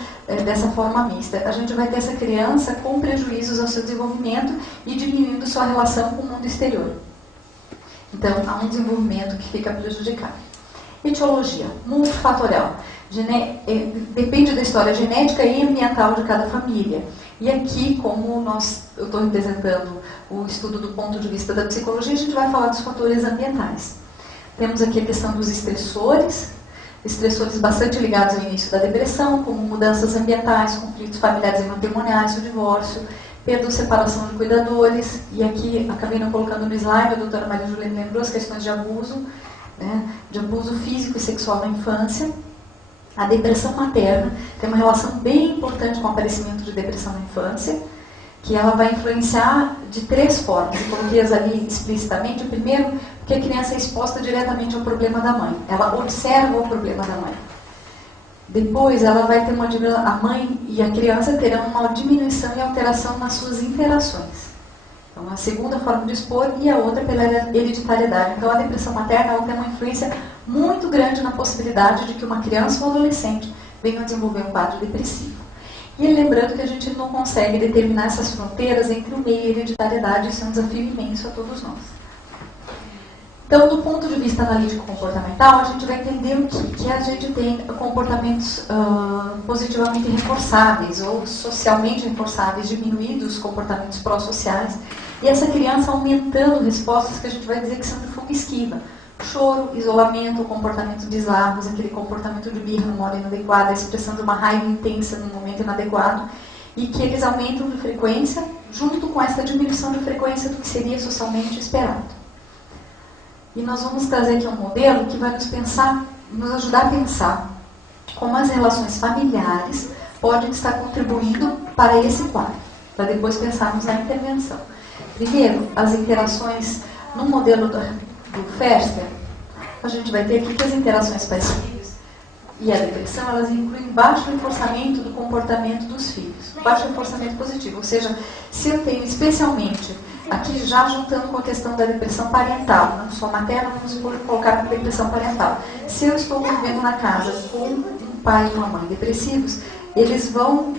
dessa forma mista. A gente vai ter essa criança com prejuízos ao seu desenvolvimento e diminuindo sua relação com o mundo exterior. Então, há um desenvolvimento que fica prejudicado. Etiologia, multifatorial. Depende da história genética e ambiental de cada família. E aqui, como eu estou representando o estudo do ponto de vista da psicologia, a gente vai falar dos fatores ambientais. Temos aqui a questão dos estressores bastante ligados ao início da depressão, como mudanças ambientais, conflitos familiares e matrimoniais, o divórcio, perda ou separação de cuidadores. E aqui, acabei não colocando no slide, a doutora Maria Júlia me lembrou as questões de abuso, né, de abuso físico e sexual na infância. A depressão materna tem uma relação bem importante com o aparecimento de depressão na infância, que ela vai influenciar de 3 formas. Eu coloquei-as ali explicitamente. O primeiro, porque a criança é exposta diretamente ao problema da mãe. Ela observa o problema da mãe. Depois, ela vai ter a mãe e a criança terão uma diminuição e alteração nas suas interações. Então, a segunda forma de expor e a outra pela hereditariedade. Então, a depressão materna ela tem uma influência muito grande na possibilidade de que uma criança ou adolescente venha a desenvolver um quadro depressivo. E lembrando que a gente não consegue determinar essas fronteiras entre o meio e a hereditariedade, isso é um desafio imenso a todos nós. Então, do ponto de vista analítico-comportamental, a gente vai entender o que a gente tem comportamentos positivamente reforçáveis ou socialmente reforçáveis, diminuídos comportamentos pró-sociais, e essa criança aumentando respostas que a gente vai dizer que são de fuga e esquiva. Choro, isolamento, comportamento de eslarros, aquele comportamento de birra numa hora inadequada, a expressão de uma raiva intensa num momento inadequado, e que eles aumentam de frequência junto com essa diminuição de frequência do que seria socialmente esperado. E nós vamos trazer aqui um modelo que vai nos ajudar a pensar como as relações familiares podem estar contribuindo para esse quadro, para depois pensarmos na intervenção. Primeiro, as interações no modelo do Ferster, a gente vai ter aqui que as interações pais-filhos e a depressão, elas incluem baixo reforçamento do comportamento dos filhos, baixo reforçamento positivo, ou seja, se eu tenho especialmente, aqui já juntando com a questão da depressão parental, não só materna, vamos colocar depressão parental. Se eu estou vivendo na casa com um pai e uma mãe depressivos, eles vão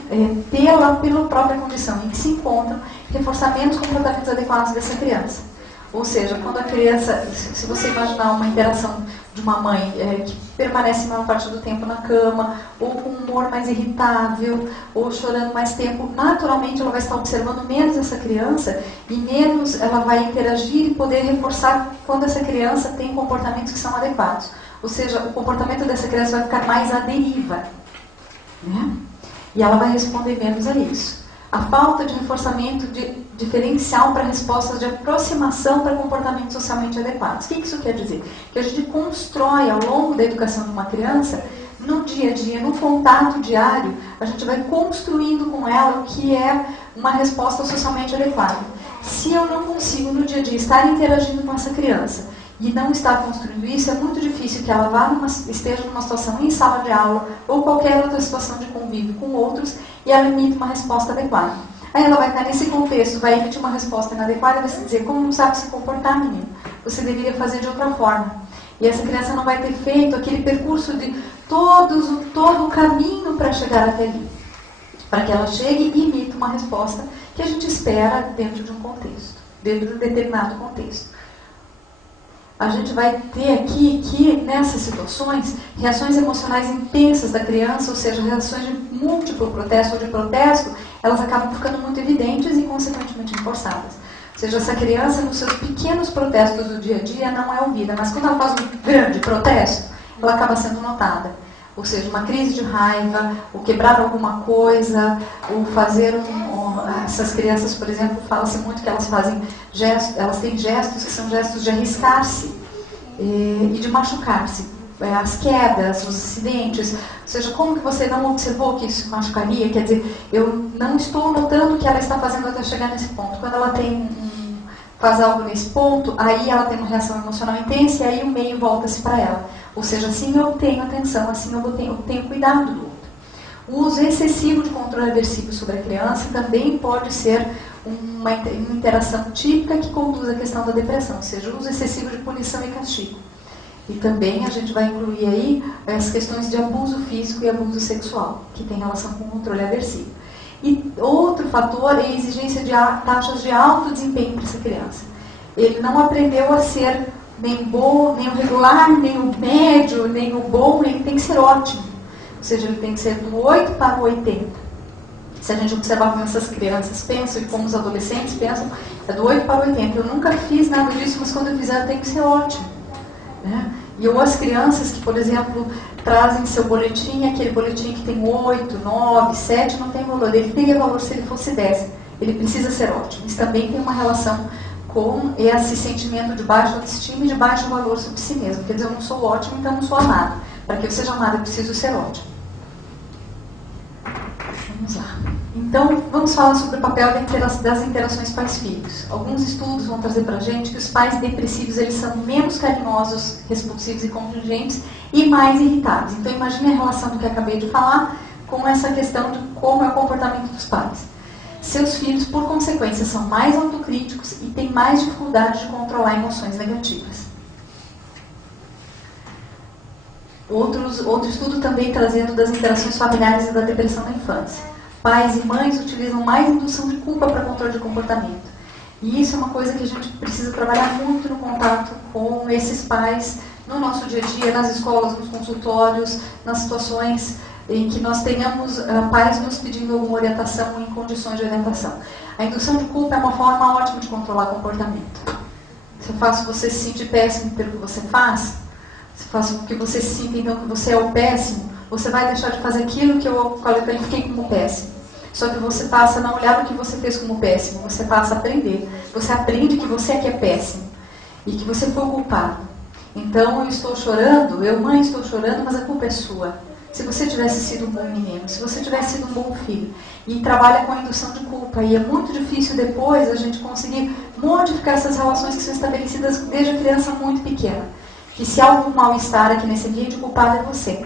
pela própria condição em que se encontram, reforçar menos comportamentos adequados dessa criança. Ou seja, quando a criança, se você imaginar uma interação de uma mãe que permanece a maior parte do tempo na cama, ou com um humor mais irritável, ou chorando mais tempo, naturalmente ela vai estar observando menos essa criança e menos ela vai interagir e poder reforçar quando essa criança tem comportamentos que são adequados. Ou seja, o comportamento dessa criança vai ficar mais à deriva, né? E ela vai responder menos a isso. A falta de reforçamento diferencial para respostas de aproximação para comportamentos socialmente adequados. O que isso quer dizer? Que a gente constrói ao longo da educação de uma criança, no dia a dia, no contato diário, a gente vai construindo com ela o que é uma resposta socialmente adequada. Se eu não consigo no dia a dia estar interagindo com essa criança e não estar construindo isso, é muito difícil que ela esteja numa situação em sala de aula ou qualquer outra situação de convívio com outros e ela emite uma resposta adequada. Aí ela vai estar nesse contexto, vai emitir uma resposta inadequada e vai se dizer, como não sabe se comportar, menino? Você deveria fazer de outra forma. E essa criança não vai ter feito aquele percurso de todo o caminho para chegar até ali. Para que ela chegue e emita uma resposta que a gente espera dentro de um contexto, dentro de um determinado contexto. A gente vai ter aqui que, nessas situações, reações emocionais intensas da criança, ou seja, reações de múltiplo protesto ou de protesto, elas acabam ficando muito evidentes e, consequentemente, reforçadas. Ou seja, essa criança, nos seus pequenos protestos do dia a dia, não é ouvida, mas quando ela faz um grande protesto, ela acaba sendo notada. Ou seja, uma crise de raiva, ou quebrar alguma coisa, ou fazer essas crianças, por exemplo, fala-se muito que elas fazem gestos, elas têm gestos que são gestos de arriscar-se e de machucar-se. As quedas, os acidentes, ou seja, como que você não observou que isso machucaria? Quer dizer, eu não estou notando o que ela está fazendo até chegar nesse ponto. Quando ela faz algo nesse ponto, aí ela tem uma reação emocional intensa e aí o meio volta-se para ela. Ou seja, assim eu tenho atenção, assim eu tenho cuidado do outro. O uso excessivo de controle aversivo sobre a criança também pode ser uma interação típica que conduz à questão da depressão, ou seja, o uso excessivo de punição e castigo. E também a gente vai incluir aí as questões de abuso físico e abuso sexual, que tem relação com o controle aversivo. E outro fator é a exigência de taxas de alto desempenho para essa criança. Ele não aprendeu a ser nem o bom, nem o regular, nem o médio, nem o bom, ele tem que ser ótimo. Ou seja, ele tem que ser do 8 para o 80. Se a gente observar como essas crianças pensam e como os adolescentes pensam, é do 8 para o 80. Eu nunca fiz nada disso, mas quando eu fizer tem que ser ótimo. Né? E ou as crianças que, por exemplo, trazem seu boletim, aquele boletim que tem 8, 9, 7, não tem valor. Ele teria valor se ele fosse 10. Ele precisa ser ótimo. Isso também tem uma relação com esse sentimento de baixa autoestima e de baixo valor sobre si mesmo. Quer dizer, eu não sou ótimo, então não sou amado. Para que eu seja amado, eu preciso ser ótimo. Vamos lá. Então, vamos falar sobre o papel das interações pais-filhos. Alguns estudos vão trazer para a gente que os pais depressivos eles são menos carinhosos, responsivos e contingentes e mais irritáveis. Então, imagine a relação do que eu acabei de falar com essa questão de como é o comportamento dos pais. Seus filhos, por consequência, são mais autocríticos e têm mais dificuldade de controlar emoções negativas. Outro estudo também trazendo das interações familiares e da depressão na infância. Pais e mães utilizam mais indução de culpa para controle de comportamento. E isso é uma coisa que a gente precisa trabalhar muito no contato com esses pais, no nosso dia a dia, nas escolas, nos consultórios, nas situações em que nós tenhamos pais nos pedindo alguma orientação em condições de orientação. A indução de culpa é uma forma ótima de controlar comportamento. Se eu faço você se sentir péssimo pelo que você faz, se eu faço com que você se sinta então que você é o péssimo, você vai deixar de fazer aquilo que eu qualifiquei como péssimo. Só que você passa a não olhar o que você fez como péssimo, você passa a aprender. Você aprende que você é que é péssimo e que você foi o culpado. Então eu estou chorando, eu mãe estou chorando, mas a culpa é sua. Se você tivesse sido um bom menino, se você tivesse sido um bom filho, e trabalha com a indução de culpa, e é muito difícil depois a gente conseguir modificar essas relações que são estabelecidas desde a criança muito pequena. Que se há algum mal-estar aqui nesse ambiente, o culpado é você.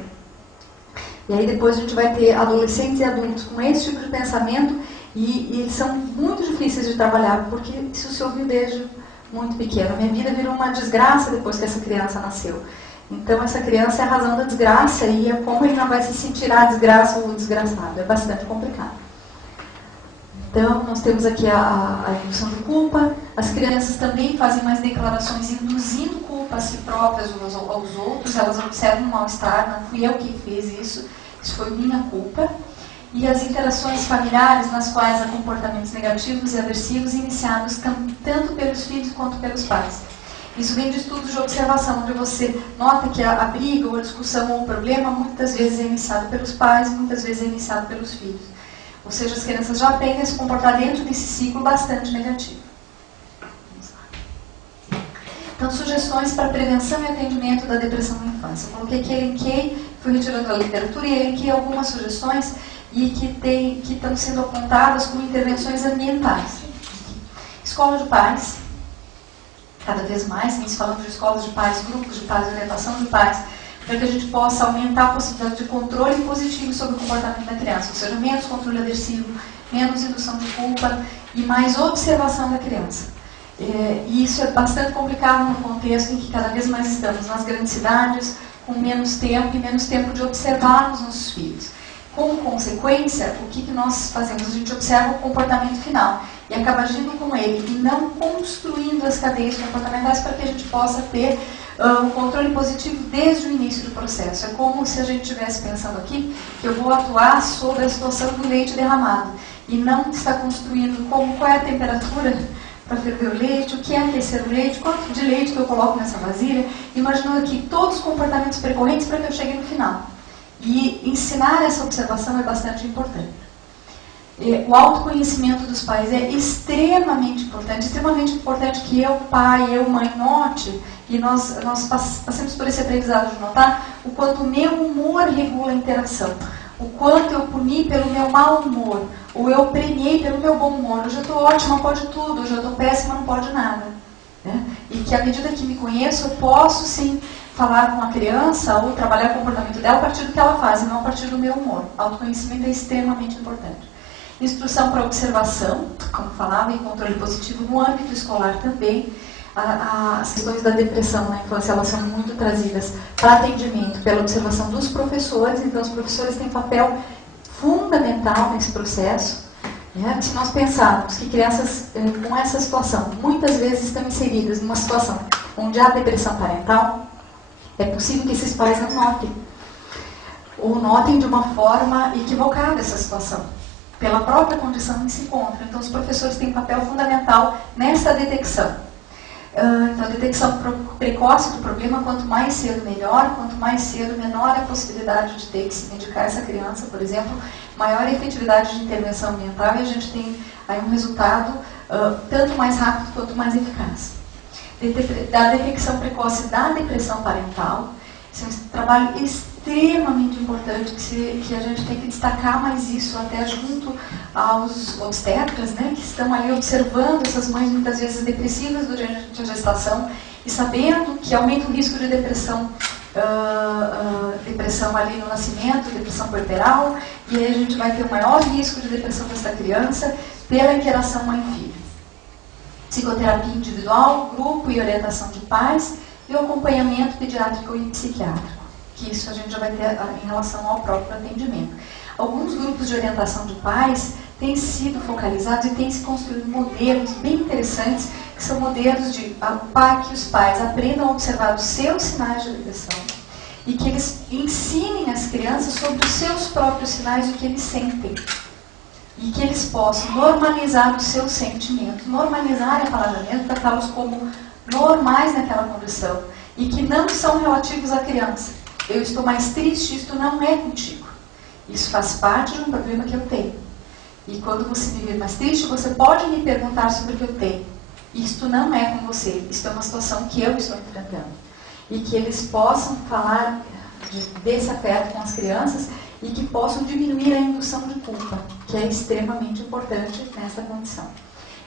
E aí depois a gente vai ter adolescentes e adultos com esse tipo de pensamento, e eles são muito difíceis de trabalhar, porque isso se ouviu desde muito pequeno. Minha vida virou uma desgraça depois que essa criança nasceu. Então, essa criança é a razão da desgraça e é como ele não vai se sentir a desgraça ou o desgraçado. É bastante complicado. Então, nós temos aqui a indução de culpa. As crianças também fazem mais declarações induzindo culpa a si próprias ou aos outros. Elas observam o mal-estar. Não fui eu que fiz isso. Isso foi minha culpa. E as interações familiares nas quais há comportamentos negativos e aversivos iniciados tanto pelos filhos quanto pelos pais. Isso vem de estudos de observação, onde você nota que a briga, ou a discussão, ou o problema, muitas vezes é iniciado pelos pais, muitas vezes é iniciado pelos filhos. Ou seja, as crianças já aprendem a se comportar dentro desse ciclo bastante negativo. Vamos lá. Então, sugestões para prevenção e atendimento da depressão na infância. Eu coloquei aqui, elenquei, fui retirando a literatura e elenquei algumas sugestões e que estão sendo apontadas como intervenções ambientais. Escola de pais. Cada vez mais, estamos falando de escolas de pais, grupos de pais, orientação de pais, para que a gente possa aumentar a possibilidade de controle positivo sobre o comportamento da criança, ou seja, menos controle aversivo, menos indução de culpa e mais observação da criança. E isso é bastante complicado no contexto em que cada vez mais estamos nas grandes cidades, com menos tempo e menos tempo de observar os nossos filhos. Como consequência, o que nós fazemos? A gente observa o comportamento final e acaba agindo com ele e não construindo as cadeias comportamentais para que a gente possa ter um controle positivo desde o início do processo. É como se a gente estivesse pensando aqui que eu vou atuar sobre a situação do leite derramado e não está construindo qual é a temperatura para ferver o leite, o que é aquecer o leite, quanto de leite que eu coloco nessa vasilha, imaginando aqui todos os comportamentos percorrentes para que eu chegue no final. E ensinar essa observação é bastante importante. O autoconhecimento dos pais é extremamente importante que eu, pai, eu, mãe, note, e nós passemos por esse aprendizado de notar o quanto o meu humor regula a interação, o quanto eu puni pelo meu mau humor, ou eu premiei pelo meu bom humor. Hoje eu estou ótima, pode tudo, hoje eu estou péssima, não pode nada. Né? E que à medida que me conheço, eu posso sim falar com a criança ou trabalhar o comportamento dela a partir do que ela faz, e não a partir do meu humor. Autoconhecimento é extremamente importante. Instrução para observação, como falava, e controle positivo no âmbito escolar também. As questões da depressão na infância, elas são muito trazidas para atendimento pela observação dos professores, então os professores têm papel fundamental nesse processo. Né? Se nós pensarmos que crianças com essa situação, muitas vezes estão inseridas numa situação onde há depressão parental, é possível que esses pais não notem, ou notem de uma forma equivocada essa situação, pela própria condição em que se encontra. Então, os professores têm um papel fundamental nessa detecção. Então, a detecção precoce do problema, quanto mais cedo melhor, quanto mais cedo menor a possibilidade de ter que se medicar essa criança, por exemplo, maior a efetividade de intervenção ambiental e a gente tem aí um resultado tanto mais rápido quanto mais eficaz. Da detecção precoce da depressão parental, isso é um trabalho extremamente importante que a gente tem que destacar mais isso até junto aos obstetras, né, que estão ali observando essas mães muitas vezes depressivas durante a gestação e sabendo que aumenta o risco de depressão, depressão ali no nascimento, depressão puerperal, e aí a gente vai ter o maior risco de depressão dessa criança pela interação mãe-filho. Psicoterapia individual, grupo e orientação de pais e o acompanhamento pediátrico e psiquiátrico, que isso a gente já vai ter em relação ao próprio atendimento. Alguns grupos de orientação de pais têm sido focalizados e têm se construído modelos bem interessantes, que são modelos para que os pais aprendam a observar os seus sinais de depressão e que eles ensinem as crianças sobre os seus próprios sinais e o que eles sentem. E que eles possam normalizar os seus sentimentos, normalizar a palavra mesmo, tratá-los como normais naquela condição e que não são relativos à criança. Eu estou mais triste, isto não é contigo. Isso faz parte de um problema que eu tenho. E quando você me vir mais triste, você pode me perguntar sobre o que eu tenho. Isto não é com você, isto é uma situação que eu estou enfrentando. E que eles possam falar desse afeto com as crianças e que possam diminuir a indução de culpa, que é extremamente importante nessa condição.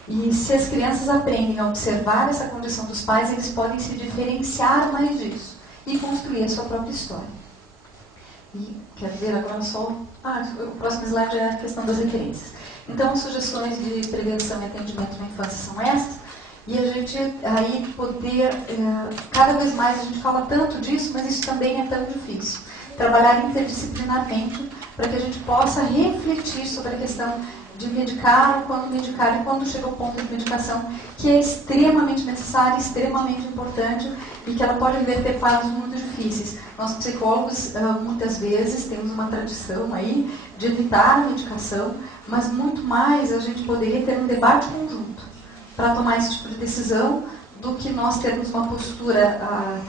E se as crianças aprendem a observar essa condição dos pais, eles podem se diferenciar mais disso e construir a sua própria história. E quer ver agora só... o próximo slide é a questão das referências. Então, as sugestões de prevenção e atendimento na infância são essas, e a gente aí poder, cada vez mais a gente fala tanto disso, mas isso também é tão difícil. Trabalhar interdisciplinarmente para que a gente possa refletir sobre a questão de medicar, quando medicar e quando chega ao ponto de medicação, que é extremamente necessária, extremamente importante e que ela pode reverter quadros muito difíceis. Nós psicólogos, muitas vezes, temos uma tradição aí de evitar a medicação, mas muito mais a gente poderia ter um debate conjunto para tomar esse tipo de decisão do que nós termos uma postura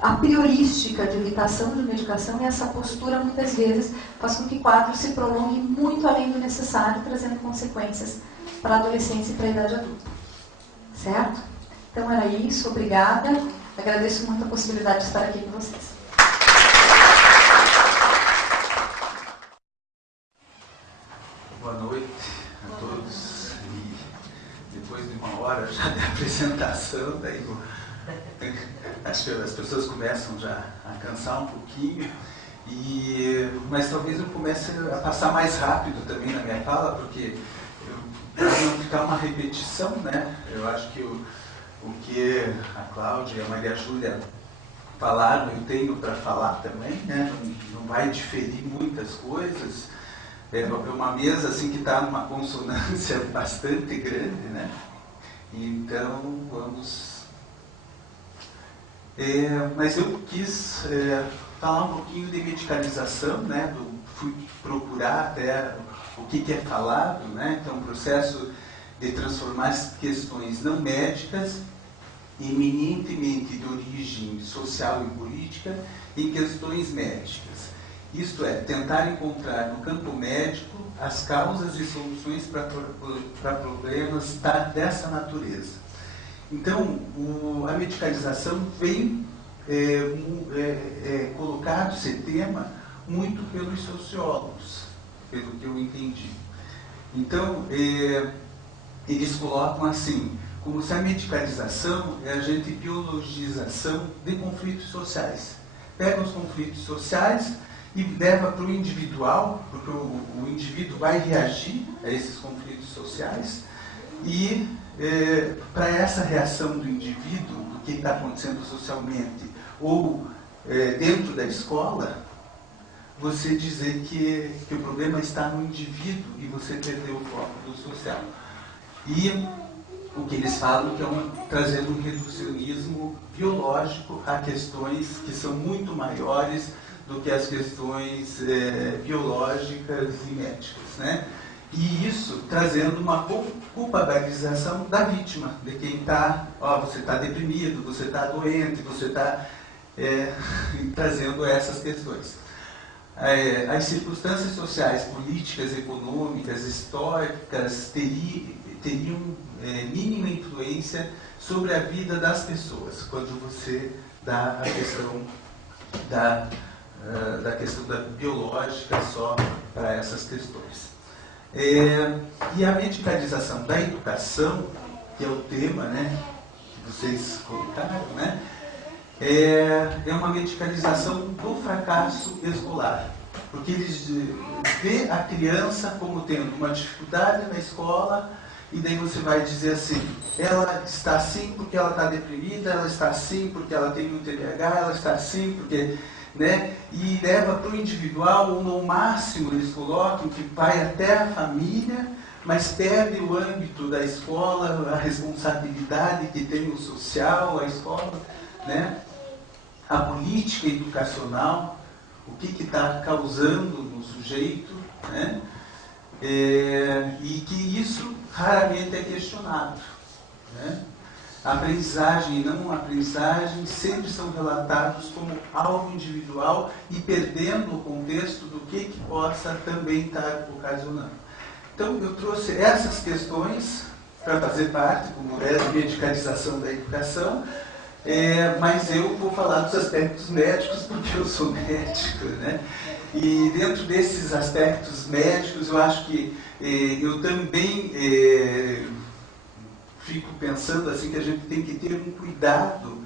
a priorística de evitação de medicação, e essa postura muitas vezes faz com que o quadro se prolongue muito além do necessário, trazendo consequências para a adolescência e para a idade adulta. Certo? Então era isso, obrigada. Agradeço muito a possibilidade de estar aqui com vocês. Boa noite a todos. E depois de uma hora já de apresentação, daí acho que as pessoas começam já a cansar um pouquinho, mas talvez eu comece a passar mais rápido também na minha fala, porque para não ficar uma repetição, né? Eu acho que o que a Cláudia e a Maria Júlia falaram, eu tenho para falar também, né? Não vai diferir muitas coisas. É uma mesa assim que está numa consonância bastante grande, né? Então vamos... mas eu quis falar um pouquinho de medicalização, né? Fui procurar até o que é falado, né? Então, o processo de transformar as questões não médicas, eminentemente de origem social e política, em questões médicas. Isto é, tentar encontrar no campo médico as causas e soluções para problemas dessa natureza. Então, a medicalização vem colocado esse tema muito pelos sociólogos, pelo que eu entendi. Então, eles colocam assim, como se a medicalização é a gente biologização de conflitos sociais. Pega os conflitos sociais e leva para o individual, porque o indivíduo vai reagir a esses conflitos sociais, e para essa reação do indivíduo, do que está acontecendo socialmente, ou dentro da escola, você dizer que o problema está no indivíduo e você perdeu o foco do social. E o que eles falam que é trazendo um reducionismo biológico a questões que são muito maiores do que as questões biológicas e médicas, né? E isso trazendo uma culpabilização da vítima, de quem está, você está deprimido, você está doente, você está trazendo essas questões. As circunstâncias sociais, políticas, econômicas, históricas teriam mínima influência sobre a vida das pessoas, quando você dá a questão da questão da biológica só para essas questões. E a medicalização da educação, que é o tema, né, que vocês colocaram, né, é uma medicalização do fracasso escolar, porque eles vê a criança como tendo uma dificuldade na escola, e daí você vai dizer assim, ela está assim porque ela está deprimida, ela está assim porque ela tem um TDAH, ela está assim porque... né? E leva para o individual, ou no máximo eles colocam que vai até a família, mas perde o âmbito da escola, a responsabilidade que tem o social, a escola, né? A política educacional, o que está causando no sujeito, né? E que isso raramente é questionado, né? A aprendizagem e não a aprendizagem sempre são relatados como algo individual e perdendo o contexto do que possa também estar ocasionando. Então, eu trouxe essas questões para fazer parte, como é a medicalização da educação, mas eu vou falar dos aspectos médicos porque eu sou médico, né? E dentro desses aspectos médicos, eu acho que eu também... fico pensando assim que a gente tem que ter um cuidado,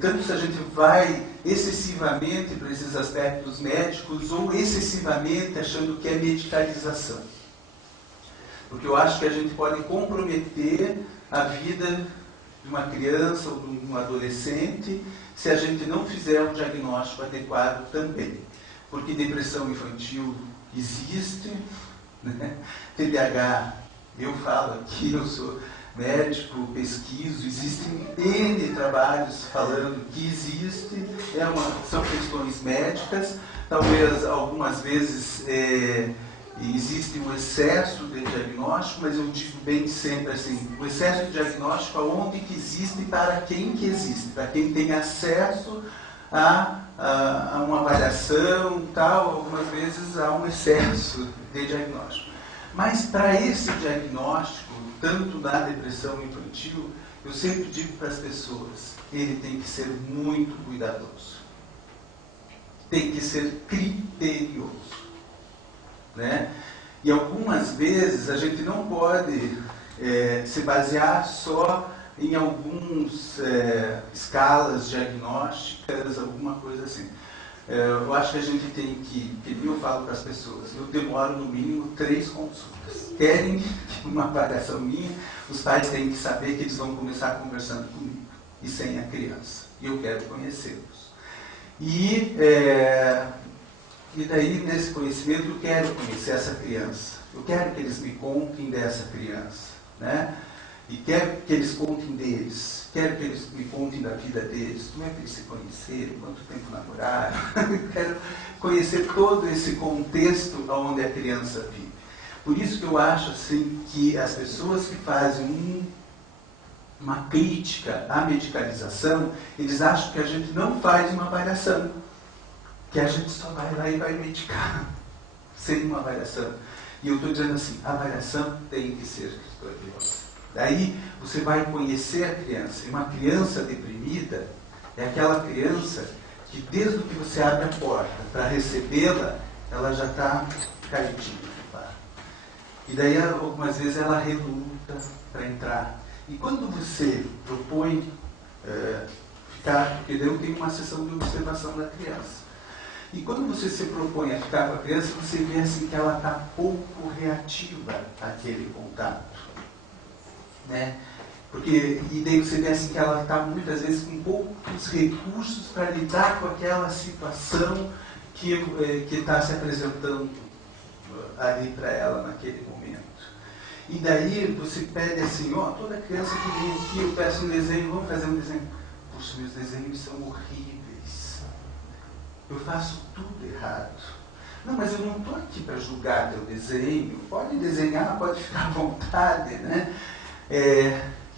tanto se a gente vai excessivamente para esses aspectos médicos ou excessivamente achando que é medicalização. Porque eu acho que a gente pode comprometer a vida de uma criança ou de um adolescente se a gente não fizer um diagnóstico adequado também. Porque depressão infantil existe, né? TDAH, eu falo aqui, eu sou médico, pesquiso, existem N trabalhos falando que existe, são questões médicas, talvez algumas vezes existe um excesso de diagnóstico, mas eu digo bem sempre assim, o excesso de diagnóstico aonde que existe, para quem que existe, para quem tem acesso a uma avaliação, tal, algumas vezes há um excesso de diagnóstico. Mas para esse diagnóstico, tanto da depressão infantil, eu sempre digo para as pessoas, ele tem que ser muito cuidadoso. Tem que ser criterioso, né? E algumas vezes a gente não pode se basear só em algumas escalas diagnósticas, alguma coisa assim. Eu acho que a gente tem que eu falo para as pessoas, eu demoro no mínimo 3 consultas. Querem uma avaliação minha, os pais têm que saber que eles vão começar conversando comigo, e sem a criança. E eu quero conhecê-los. E daí, nesse conhecimento, eu quero conhecer essa criança. Eu quero que eles me contem dessa criança, né? E quero que eles contem deles. Quero que eles me contem da vida deles. Como é que eles se conheceram? Quanto tempo namoraram? Quero conhecer todo esse contexto onde a criança vive. Por isso que eu acho assim, que as pessoas que fazem uma crítica à medicalização, eles acham que a gente não faz uma avaliação. Que a gente só vai lá e vai medicar, sem uma avaliação. E eu estou dizendo assim, a avaliação tem que ser criteriosa. Daí você vai conhecer a criança. E uma criança deprimida é aquela criança que desde que você abre a porta para recebê-la, ela já está caidinha. Tá? E daí algumas vezes ela reluta para entrar. E quando você propõe ficar, porque daí eu tenho uma sessão de observação da criança. E quando você se propõe a ficar com a criança, você vê assim que ela está pouco reativa àquele contato. Né? E daí você vê assim que ela está muitas vezes com poucos recursos para lidar com aquela situação que está se apresentando ali para ela naquele momento. E daí você pede assim, ó, toda criança que vem aqui, eu peço um desenho, vamos fazer um desenho. Puxa, meus desenhos são horríveis. Eu faço tudo errado. Não, mas eu não estou aqui para julgar teu desenho. Pode desenhar, pode ficar à vontade, né?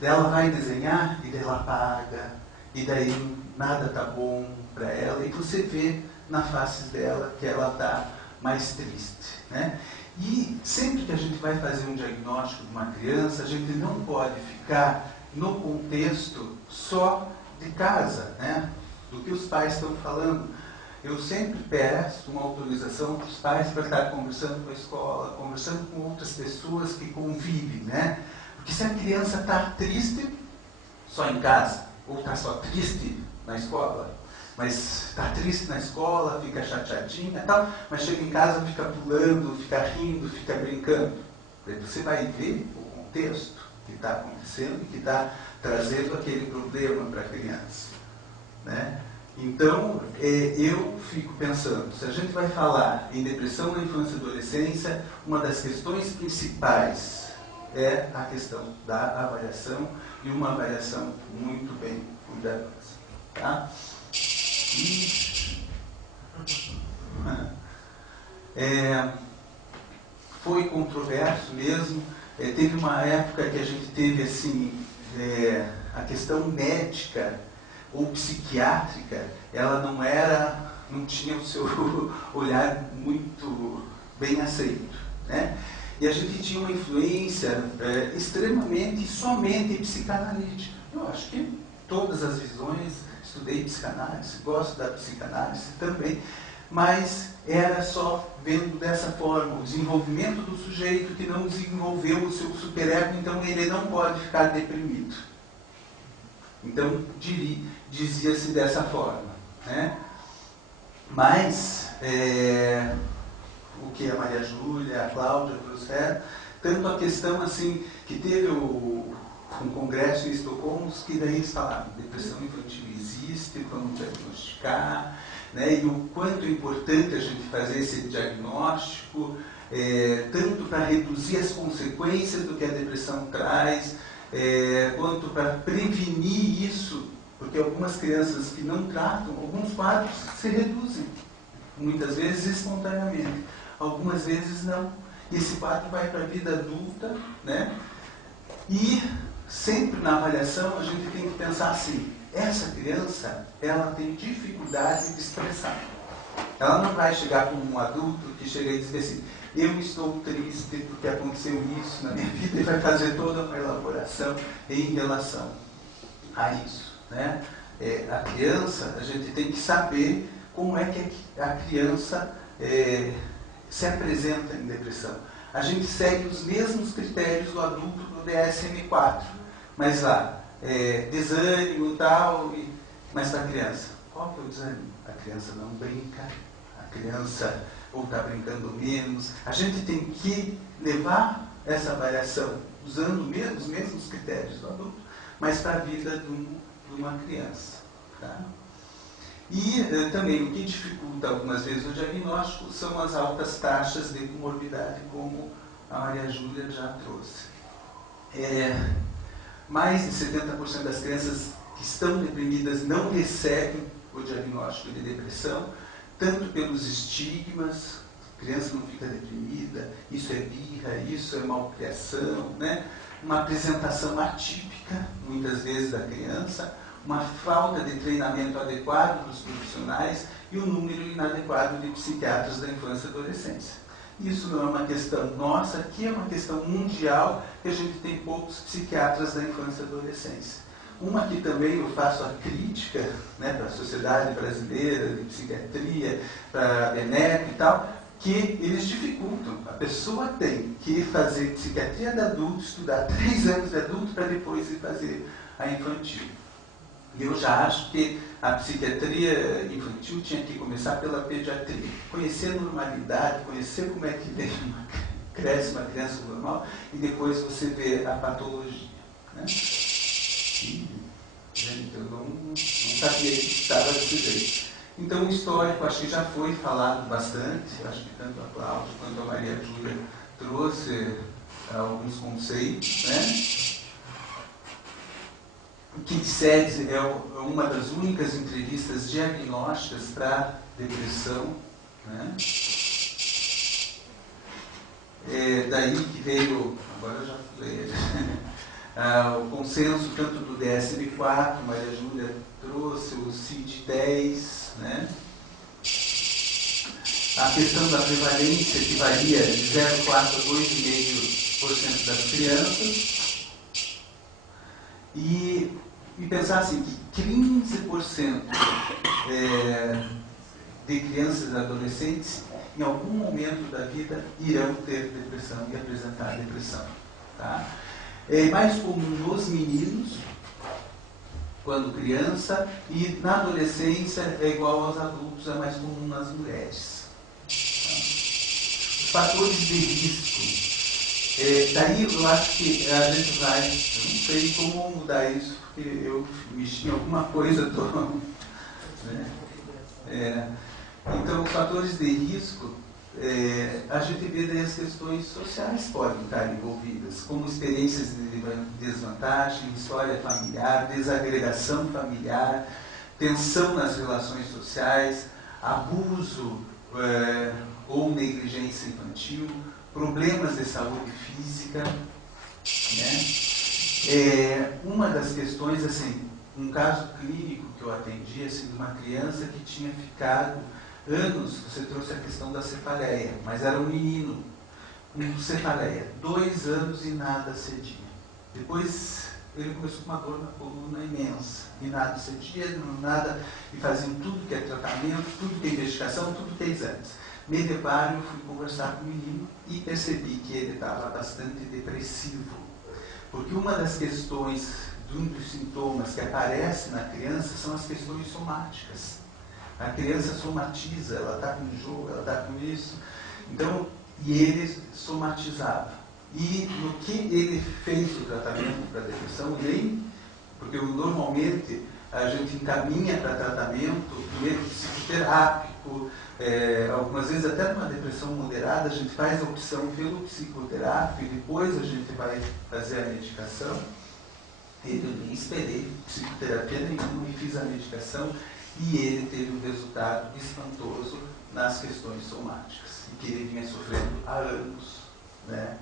Ela vai desenhar e daí ela apaga. E daí nada tá bom para ela. E você vê na face dela que ela está mais triste, né? E sempre que a gente vai fazer um diagnóstico de uma criança, a gente não pode ficar no contexto só de casa, né? Do que os pais estão falando. Eu sempre peço uma autorização para os pais para estar conversando com a escola, conversando com outras pessoas que convivem, né? Porque se a criança está triste só em casa, ou está só triste na escola, mas está triste na escola, fica chateadinha e tal, mas chega em casa, fica pulando, fica rindo, fica brincando. Aí você vai ver o contexto que está acontecendo e que está trazendo aquele problema para a criança, né? Então, eu fico pensando, se a gente vai falar em depressão na infância e adolescência, uma das questões principais é a questão da avaliação, e uma avaliação muito bem cuidadosa. Tá? Foi controverso mesmo. Teve uma época que a gente teve assim, a questão médica ou psiquiátrica, ela não tinha o seu olhar muito bem aceito, né? E a gente tinha uma influência extremamente, somente psicanalítica. Eu acho que todas as visões, estudei psicanálise, gosto da psicanálise também, mas era só vendo dessa forma, o desenvolvimento do sujeito que não desenvolveu o seu superego, então ele não pode ficar deprimido. Então, dizia-se dessa forma, né? Mas, o que a Maria Júlia, a Cláudia trouxeram, tanto a questão assim, que teve um congresso em Estocolmo, que daí eles falaram, depressão infantil existe, vamos diagnosticar, né? E o quanto é importante a gente fazer esse diagnóstico, tanto para reduzir as consequências do que a depressão traz, quanto para prevenir isso, porque algumas crianças que não tratam, alguns quadros se reduzem, muitas vezes espontaneamente, algumas vezes não. E esse quadro vai para a vida adulta, né? E sempre na avaliação a gente tem que pensar assim, essa criança, ela tem dificuldade de expressar. Ela não vai chegar como um adulto que chega e diz assim, eu estou triste porque aconteceu isso na minha vida, e vai fazer toda uma elaboração em relação a isso, né? A criança, a gente tem que saber como é que a criança se apresenta em depressão. A gente segue os mesmos critérios do adulto do DSM-4, mas lá, desânimo e tal, mas para a criança, qual que é o desânimo? A criança não brinca, a criança ou está brincando menos. A gente tem que levar essa avaliação usando os mesmos critérios do adulto, mas para a vida de uma criança. Tá? E também o que dificulta algumas vezes o diagnóstico são as altas taxas de comorbidade, como a Maria Júlia já trouxe. Mais de 70% das crianças que estão deprimidas não recebem o diagnóstico de depressão, tanto pelos estigmas, a criança não fica deprimida, isso é birra, isso é malcriação, né? Uma apresentação atípica, muitas vezes, da criança, uma falta de treinamento adequado dos profissionais e um número inadequado de psiquiatras da infância e adolescência. Isso não é uma questão nossa, aqui é uma questão mundial, que a gente tem poucos psiquiatras da infância e adolescência. Uma que também eu faço a crítica, né, para a Sociedade Brasileira de Psiquiatria, para a ENEP e tal, que eles dificultam. A pessoa tem que fazer psiquiatria de adulto, estudar 3 anos de adulto para depois ir fazer a infantil. E eu já acho que a psiquiatria infantil tinha que começar pela pediatria. Conhecer a normalidade, conhecer como é que cresce uma criança normal e depois você vê a patologia. Né? Eu não sabia que estava desse jeito. Então, o histórico, acho que já foi falado bastante, acho que tanto a Cláudia quanto a Maria Júlia trouxe alguns conceitos, né? O Kid-SEDS é uma das únicas entrevistas diagnósticas para depressão, né? Daí que veio, agora eu já falei, o consenso tanto do DSM-4, Maria Júlia trouxe, o CID-10, né? A questão da prevalência que varia de 0,4% a 2,5% das crianças. E pensar assim, que 15% de crianças e adolescentes, em algum momento da vida, irão ter depressão e apresentar depressão. Tá? É mais comum nos meninos, quando criança, e na adolescência é igual aos adultos, é mais comum nas mulheres. Fatores de risco. Daí eu acho que a gente vai, eu não sei como mudar isso, porque eu mexi em alguma coisa, né? Então, os fatores de risco, a gente vê daí as questões sociais podem estar envolvidas, como experiências de desvantagem, história familiar, desagregação familiar, tensão nas relações sociais, abuso ou negligência infantil, problemas de saúde física, né? Uma das questões, assim, um caso clínico que eu atendi, assim, de uma criança que tinha ficado anos, você trouxe a questão da cefaleia, mas era um menino com cefaleia, 2 anos e nada cedia. Depois ele começou com uma dor na coluna imensa, e nada cedia, nada, e faziam tudo que é tratamento, tudo que é investigação, tudo que é exames. Me deparo, eu fui conversar com o menino e percebi que ele estava bastante depressivo. Porque uma das questões, um dos sintomas que aparece na criança são as questões somáticas. A criança somatiza, ela está com enjoo, ela está com isso. Então, e ele somatizava. E no que ele fez o tratamento para a depressão, porque normalmente a gente encaminha para tratamento, primeiro psicoterápico, algumas vezes até numa depressão moderada, a gente faz a opção pelo psicoterápico e depois a gente vai fazer a medicação. Eu nem esperei psicoterapia nenhuma e fiz a medicação e ele teve um resultado espantoso nas questões somáticas, e que ele vinha sofrendo há anos, né?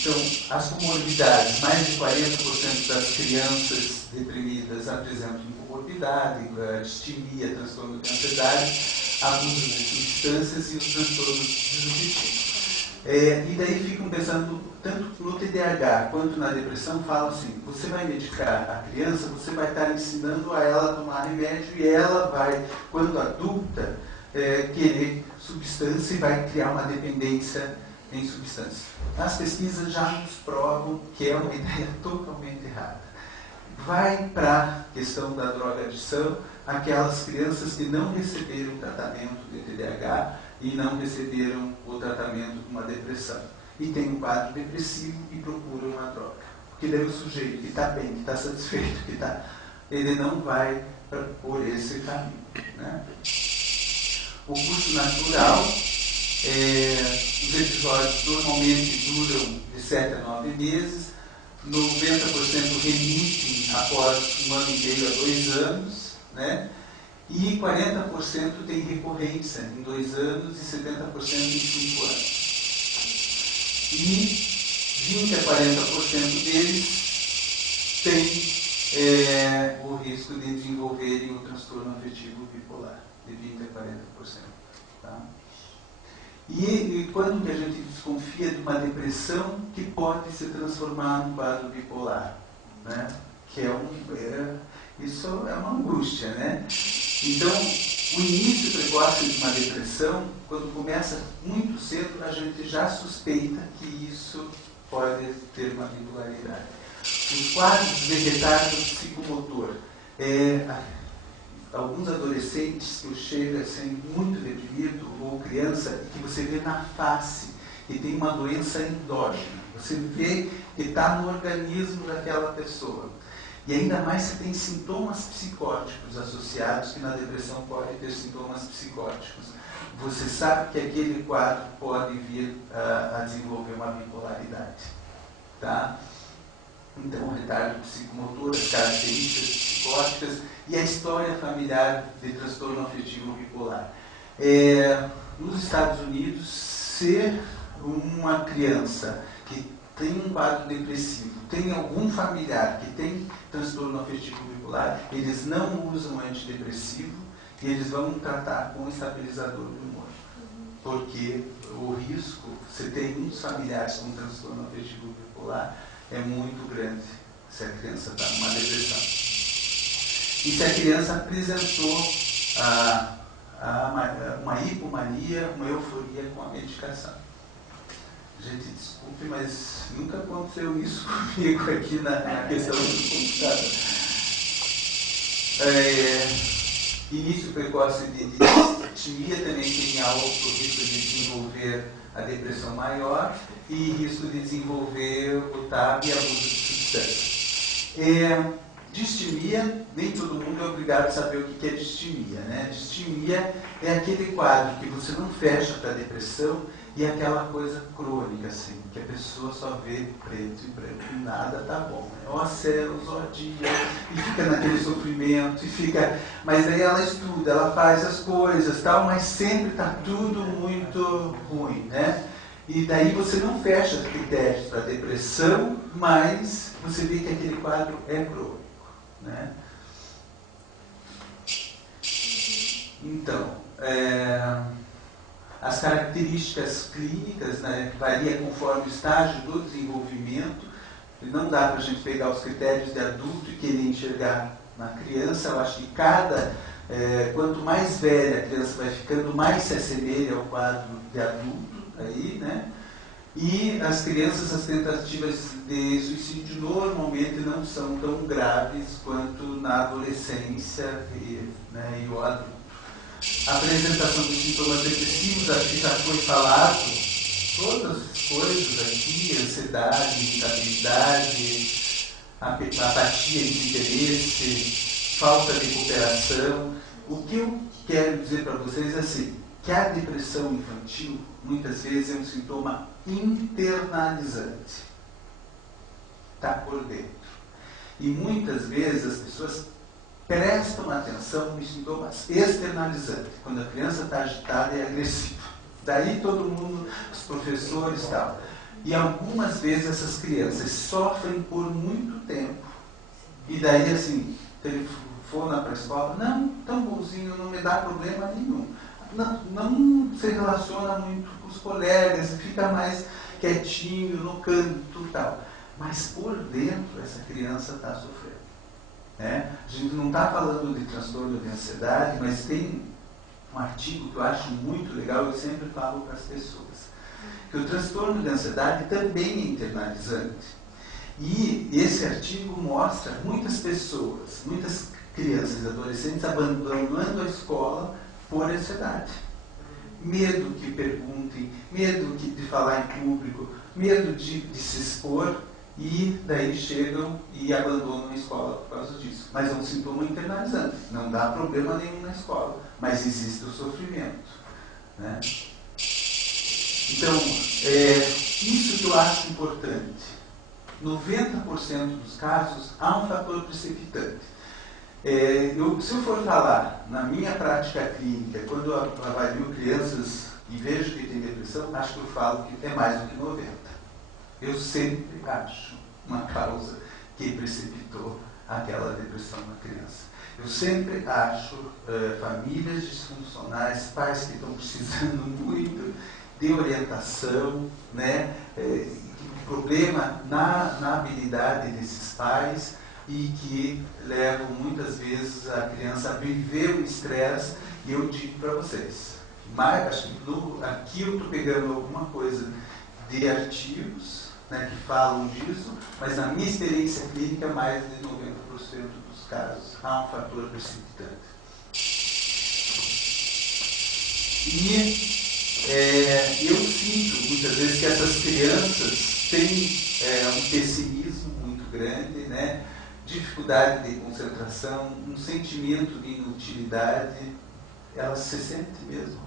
Então, as comorbidades, mais de 40% das crianças deprimidas apresentam comorbidade, distimia, transtorno de ansiedade, abuso de substâncias e os transtornos disruptivos. E daí ficam pensando, tanto no TDAH quanto na depressão, falam assim, você vai medicar a criança, você vai estar ensinando a ela a tomar remédio e ela vai, quando adulta, querer substância e vai criar uma dependência em substância. As pesquisas já nos provam que é uma ideia totalmente errada. Vai para a questão da droga-adição aquelas crianças que não receberam tratamento de TDAH e não receberam o tratamento de uma depressão. E tem um quadro depressivo e procuram uma droga. Porque daí o sujeito que está bem, que está satisfeito, ele não vai por esse caminho. Né? O curso natural, os episódios normalmente duram de 7 a 9 meses, 90% remitem após 1 ano e meio a 2 anos, né? E 40% tem recorrência em 2 anos e 70% em 5 anos. E 20 a 40% deles têm o risco de desenvolverem o transtorno afetivo bipolar, de 20 a 40%. Tá? E quando que a gente desconfia de uma depressão que pode se transformar num quadro bipolar, né? Que isso é uma angústia, né? Então, o início precoce de uma depressão, quando começa muito cedo, a gente já suspeita que isso pode ter uma bipolaridade. Os quadros de retardo psicomotor, alguns adolescentes que chegam assim, muito deprimido, ou criança, que você vê na face, que tem uma doença endógena. Você vê que está no organismo daquela pessoa. E ainda mais se tem sintomas psicóticos associados, que na depressão pode ter sintomas psicóticos. Você sabe que aquele quadro pode vir a desenvolver uma bipolaridade. Tá? Então, o retardo psicomotor, as características psicóticas e a história familiar de transtorno afetivo bipolar. Nos Estados Unidos, ser uma criança que tem um quadro depressivo, tem algum familiar que tem transtorno afetivo bipolar, eles não usam antidepressivo e eles vão tratar com estabilizador do humor. Porque o risco, se tem muitos familiares com transtorno afetivo bipolar, é muito grande se a criança está numa depressão. E se a criança apresentou uma hipomania, uma euforia com a medicação. Gente, desculpe, mas nunca aconteceu isso comigo aqui na questão do computador. Início precoce de distimia também tem alto risco de desenvolver a depressão maior e risco de desenvolver o TAB e abuso de substância. Distimia, nem todo mundo é obrigado a saber o que é distimia, né? Distimia é aquele quadro que você não fecha para a depressão e é aquela coisa crônica, assim, que a pessoa só vê preto e branco e nada tá bom. Ó céus, ó dia, e fica naquele sofrimento, e fica... Mas aí ela estuda, ela faz as coisas, tal, mas sempre tá tudo muito ruim, né? E daí você não fecha os critérios para depressão, mas você vê que aquele quadro é crônico, né? Então, as características clínicas, né, varia conforme o estágio do desenvolvimento. Não dá para a gente pegar os critérios de adulto e querer enxergar na criança. Eu acho que quanto mais velha a criança vai ficando, mais se assemelha ao quadro de adulto. Aí, né? E as crianças, as tentativas de suicídio normalmente não são tão graves quanto na adolescência e o adulto. A apresentação dos sintomas depressivos, acho que já foi falado, todas as coisas aqui, ansiedade, irritabilidade, apatia, desinteresse, falta de cooperação. O que eu quero dizer para vocês é assim, que a depressão infantil, muitas vezes, é um sintoma internalizante. Está por dentro. E muitas vezes as pessoas prestam atenção nos sintomas externalizantes, quando a criança está agitada e agressiva. Daí todo mundo, os professores e tal. E algumas vezes essas crianças sofrem por muito tempo. E daí, assim, telefona para a escola, não, tão bonzinho, não me dá problema nenhum. Não se relaciona muito com os colegas, fica mais quietinho, no canto e tal. Mas por dentro essa criança está sofrendo. A gente não está falando de transtorno de ansiedade, mas tem um artigo que eu acho muito legal, eu sempre falo para as pessoas, que o transtorno de ansiedade também é internalizante. E esse artigo mostra muitas pessoas, muitas crianças e adolescentes abandonando a escola por ansiedade. Medo que perguntem, medo de falar em público, medo de se expor, e daí chegam e abandonam a escola por causa disso. Mas é um sintoma internalizante, não dá problema nenhum na escola, mas existe o sofrimento, né? Então, isso que eu acho importante. 90% dos casos há um fator precipitante. Se eu for falar na minha prática clínica, quando eu avalio crianças e vejo que tem depressão, acho que eu falo que é mais do que 90%. Eu sempre acho uma causa que precipitou aquela depressão na criança. Eu sempre acho famílias disfuncionais, pais que estão precisando muito de orientação, né? Problema na habilidade desses pais e que levam muitas vezes a criança a viver o estresse. E eu digo para vocês, mas acho que aqui eu estou pegando alguma coisa de artigos, né, que falam disso, mas na minha experiência clínica, mais de 90% dos casos há um fator precipitante. E eu sinto muitas vezes que essas crianças têm um pessimismo muito grande, né? dificuldade de concentração, um sentimento de inutilidade. Ela se sente mesmo,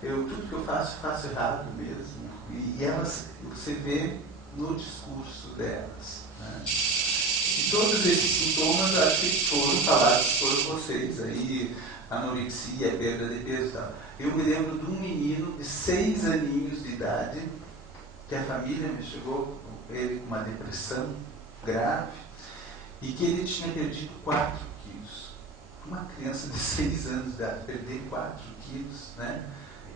tudo que eu faço errado mesmo. E elas, você vê no discurso delas. Né? E todos esses sintomas, acho que foram falados por vocês aí, anorexia, perda de peso e tal. Eu me lembro de um menino de 6 aninhos de idade, que a família me chegou, ele com uma depressão grave, e que ele tinha perdido 4 quilos. Uma criança de 6 anos de idade, perder 4 quilos, né?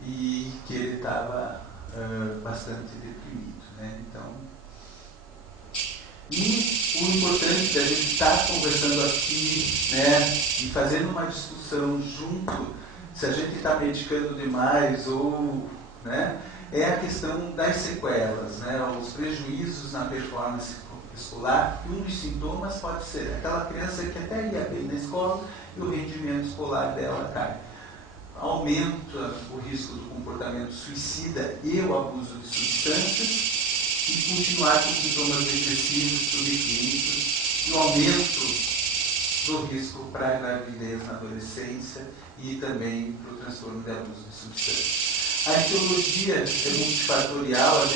E que ele estava bastante deprimido, né? Então, e o importante da gente estar conversando aqui, né, e fazendo uma discussão junto, se a gente está medicando demais ou, né, é a questão das sequelas, né, os prejuízos na performance escolar. E um dos sintomas pode ser aquela criança que até ia bem na escola e o rendimento escolar dela cai. Aumenta o risco do comportamento suicida e o abuso de substâncias, e continuar com sintomas depressivos, subclínicos, e o aumento do risco para a gravidez na adolescência e também para o transtorno de abuso de substâncias. A etiologia é multifatorial,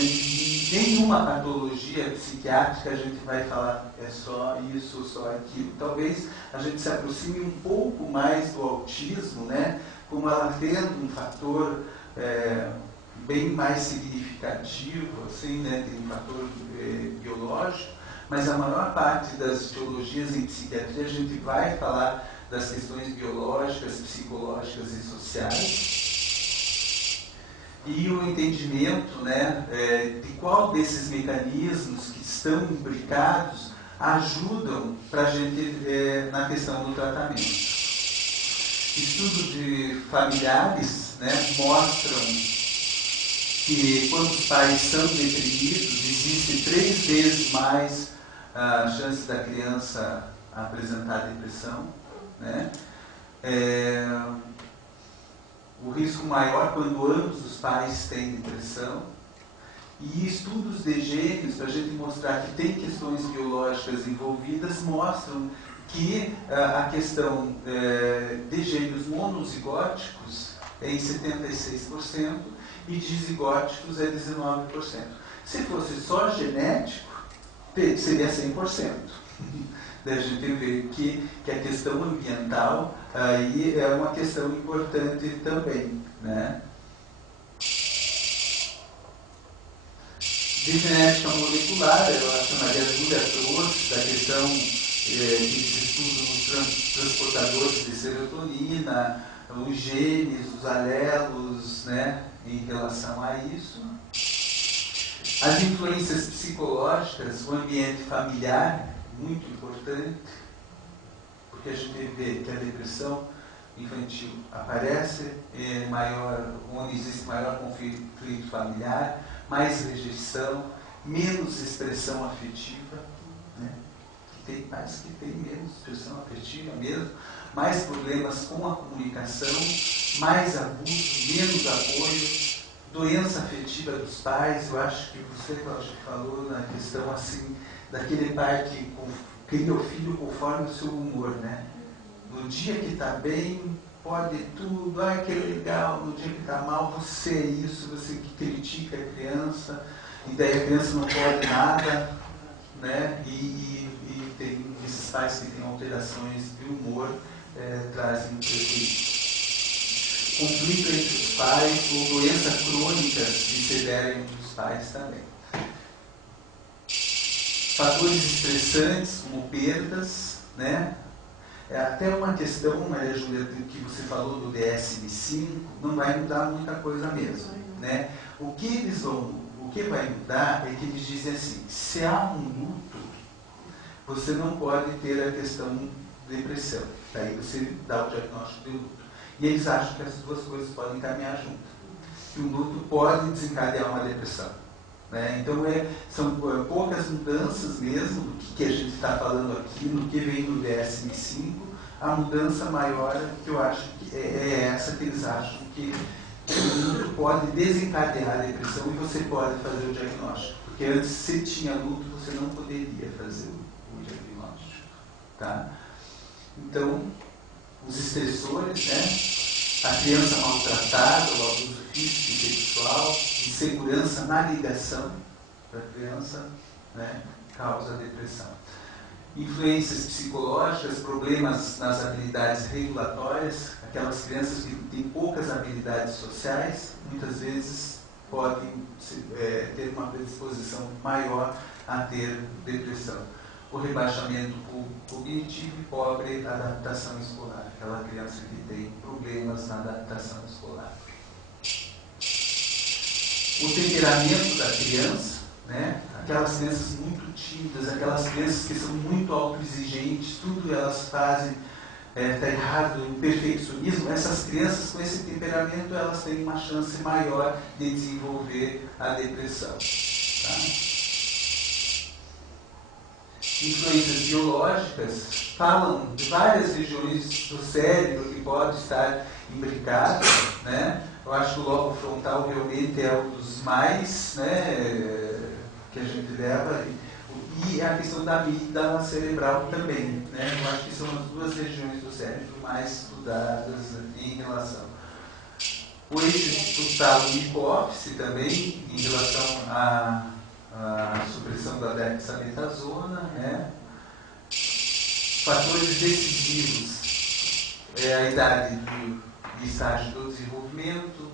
nenhuma patologia psiquiátrica a gente vai falar é só isso, só aquilo. Talvez a gente se aproxime um pouco mais do autismo, né, como ela tendo um fator bem mais significativo, assim, né, tem um fator biológico, mas a maior parte das etiologias em psiquiatria a gente vai falar das questões biológicas, psicológicas e sociais. E o entendimento, né, de qual desses mecanismos que estão imbricados ajudam para a gente na questão do tratamento. Estudos de familiares, né, mostram que quando os pais são deprimidos, existe 3 vezes mais a chance da criança apresentar depressão, né? O risco maior quando ambos os pais têm depressão. E estudos de gênios, para a gente mostrar que tem questões biológicas envolvidas, mostram que a questão de gênios monozigóticos é em 76%, e dizigóticos é 19%. Se fosse só genético, seria 100%. Daí a gente vê que a questão ambiental aí é uma questão importante também, né? De genética molecular, eu acho que a Maria Júlia trouxe da questão que estuda os transportadores de serotonina, os genes, os alelos, né, em relação a isso. As influências psicológicas, o ambiente familiar, muito importante, porque a gente vê que a depressão infantil aparece onde existe maior conflito familiar, mais rejeição, menos expressão afetiva, né? Tem mais que tem menos expressão afetiva mesmo, mais problemas com a comunicação, mais abuso, menos apoio, doença afetiva dos pais. Eu acho que você, Cláudio, falou na questão assim, daquele pai que cria o filho conforme o seu humor, né? No dia que está bem, pode tudo, que legal. No dia que está mal, você é isso, você que critica a criança, e daí a criança não pode nada, né? E tem esses pais que têm alterações de humor, trazem um prejuízo. Conflito entre os pais ou doença crônica de severa entre os pais também. Fatores estressantes, como perdas, né? Até uma questão, Maria Júlia, que você falou do DSM-5, não vai mudar muita coisa mesmo, né? O que vai mudar é que eles dizem assim, se há um luto, você não pode ter a questão de depressão. Daí você dá o diagnóstico de luto. E eles acham que as duas coisas podem caminhar junto. Que o luto pode desencadear uma depressão, né? Então são poucas mudanças mesmo do que a gente está falando aqui, no que vem do DSM-5. A mudança maior que eu acho que é essa que eles acham que o luto pode desencadear a depressão e você pode fazer o diagnóstico. Porque antes, se tinha luto, você não poderia fazer o diagnóstico. Tá? Então, os estressores, né? A criança maltratada, o abuso físico e sexual, insegurança na ligação da criança, né? Causa depressão. Influências psicológicas, problemas nas habilidades regulatórias, aquelas crianças que têm poucas habilidades sociais, muitas vezes podem ter uma predisposição maior a ter depressão. O rebaixamento cognitivo e pobre adaptação escolar, aquela criança que tem problemas na adaptação escolar. O temperamento da criança, né? Aquelas crianças muito tímidas, aquelas crianças que são muito autoexigentes, tudo elas fazem está errado, o perfeccionismo, essas crianças com esse temperamento elas têm uma chance maior de desenvolver a depressão. Tá? Influências biológicas falam de várias regiões do cérebro que podem estar imbricadas, né? Eu acho que o lobo frontal realmente é um dos mais, né, que a gente leva, e a questão da amígdala cerebral também, né? Eu acho que são as duas regiões do cérebro mais estudadas em relação. O eixo tálamo-hipófise também, em relação à supressão da dexametasona, né? Fatores decisivos, a idade do estágio do desenvolvimento,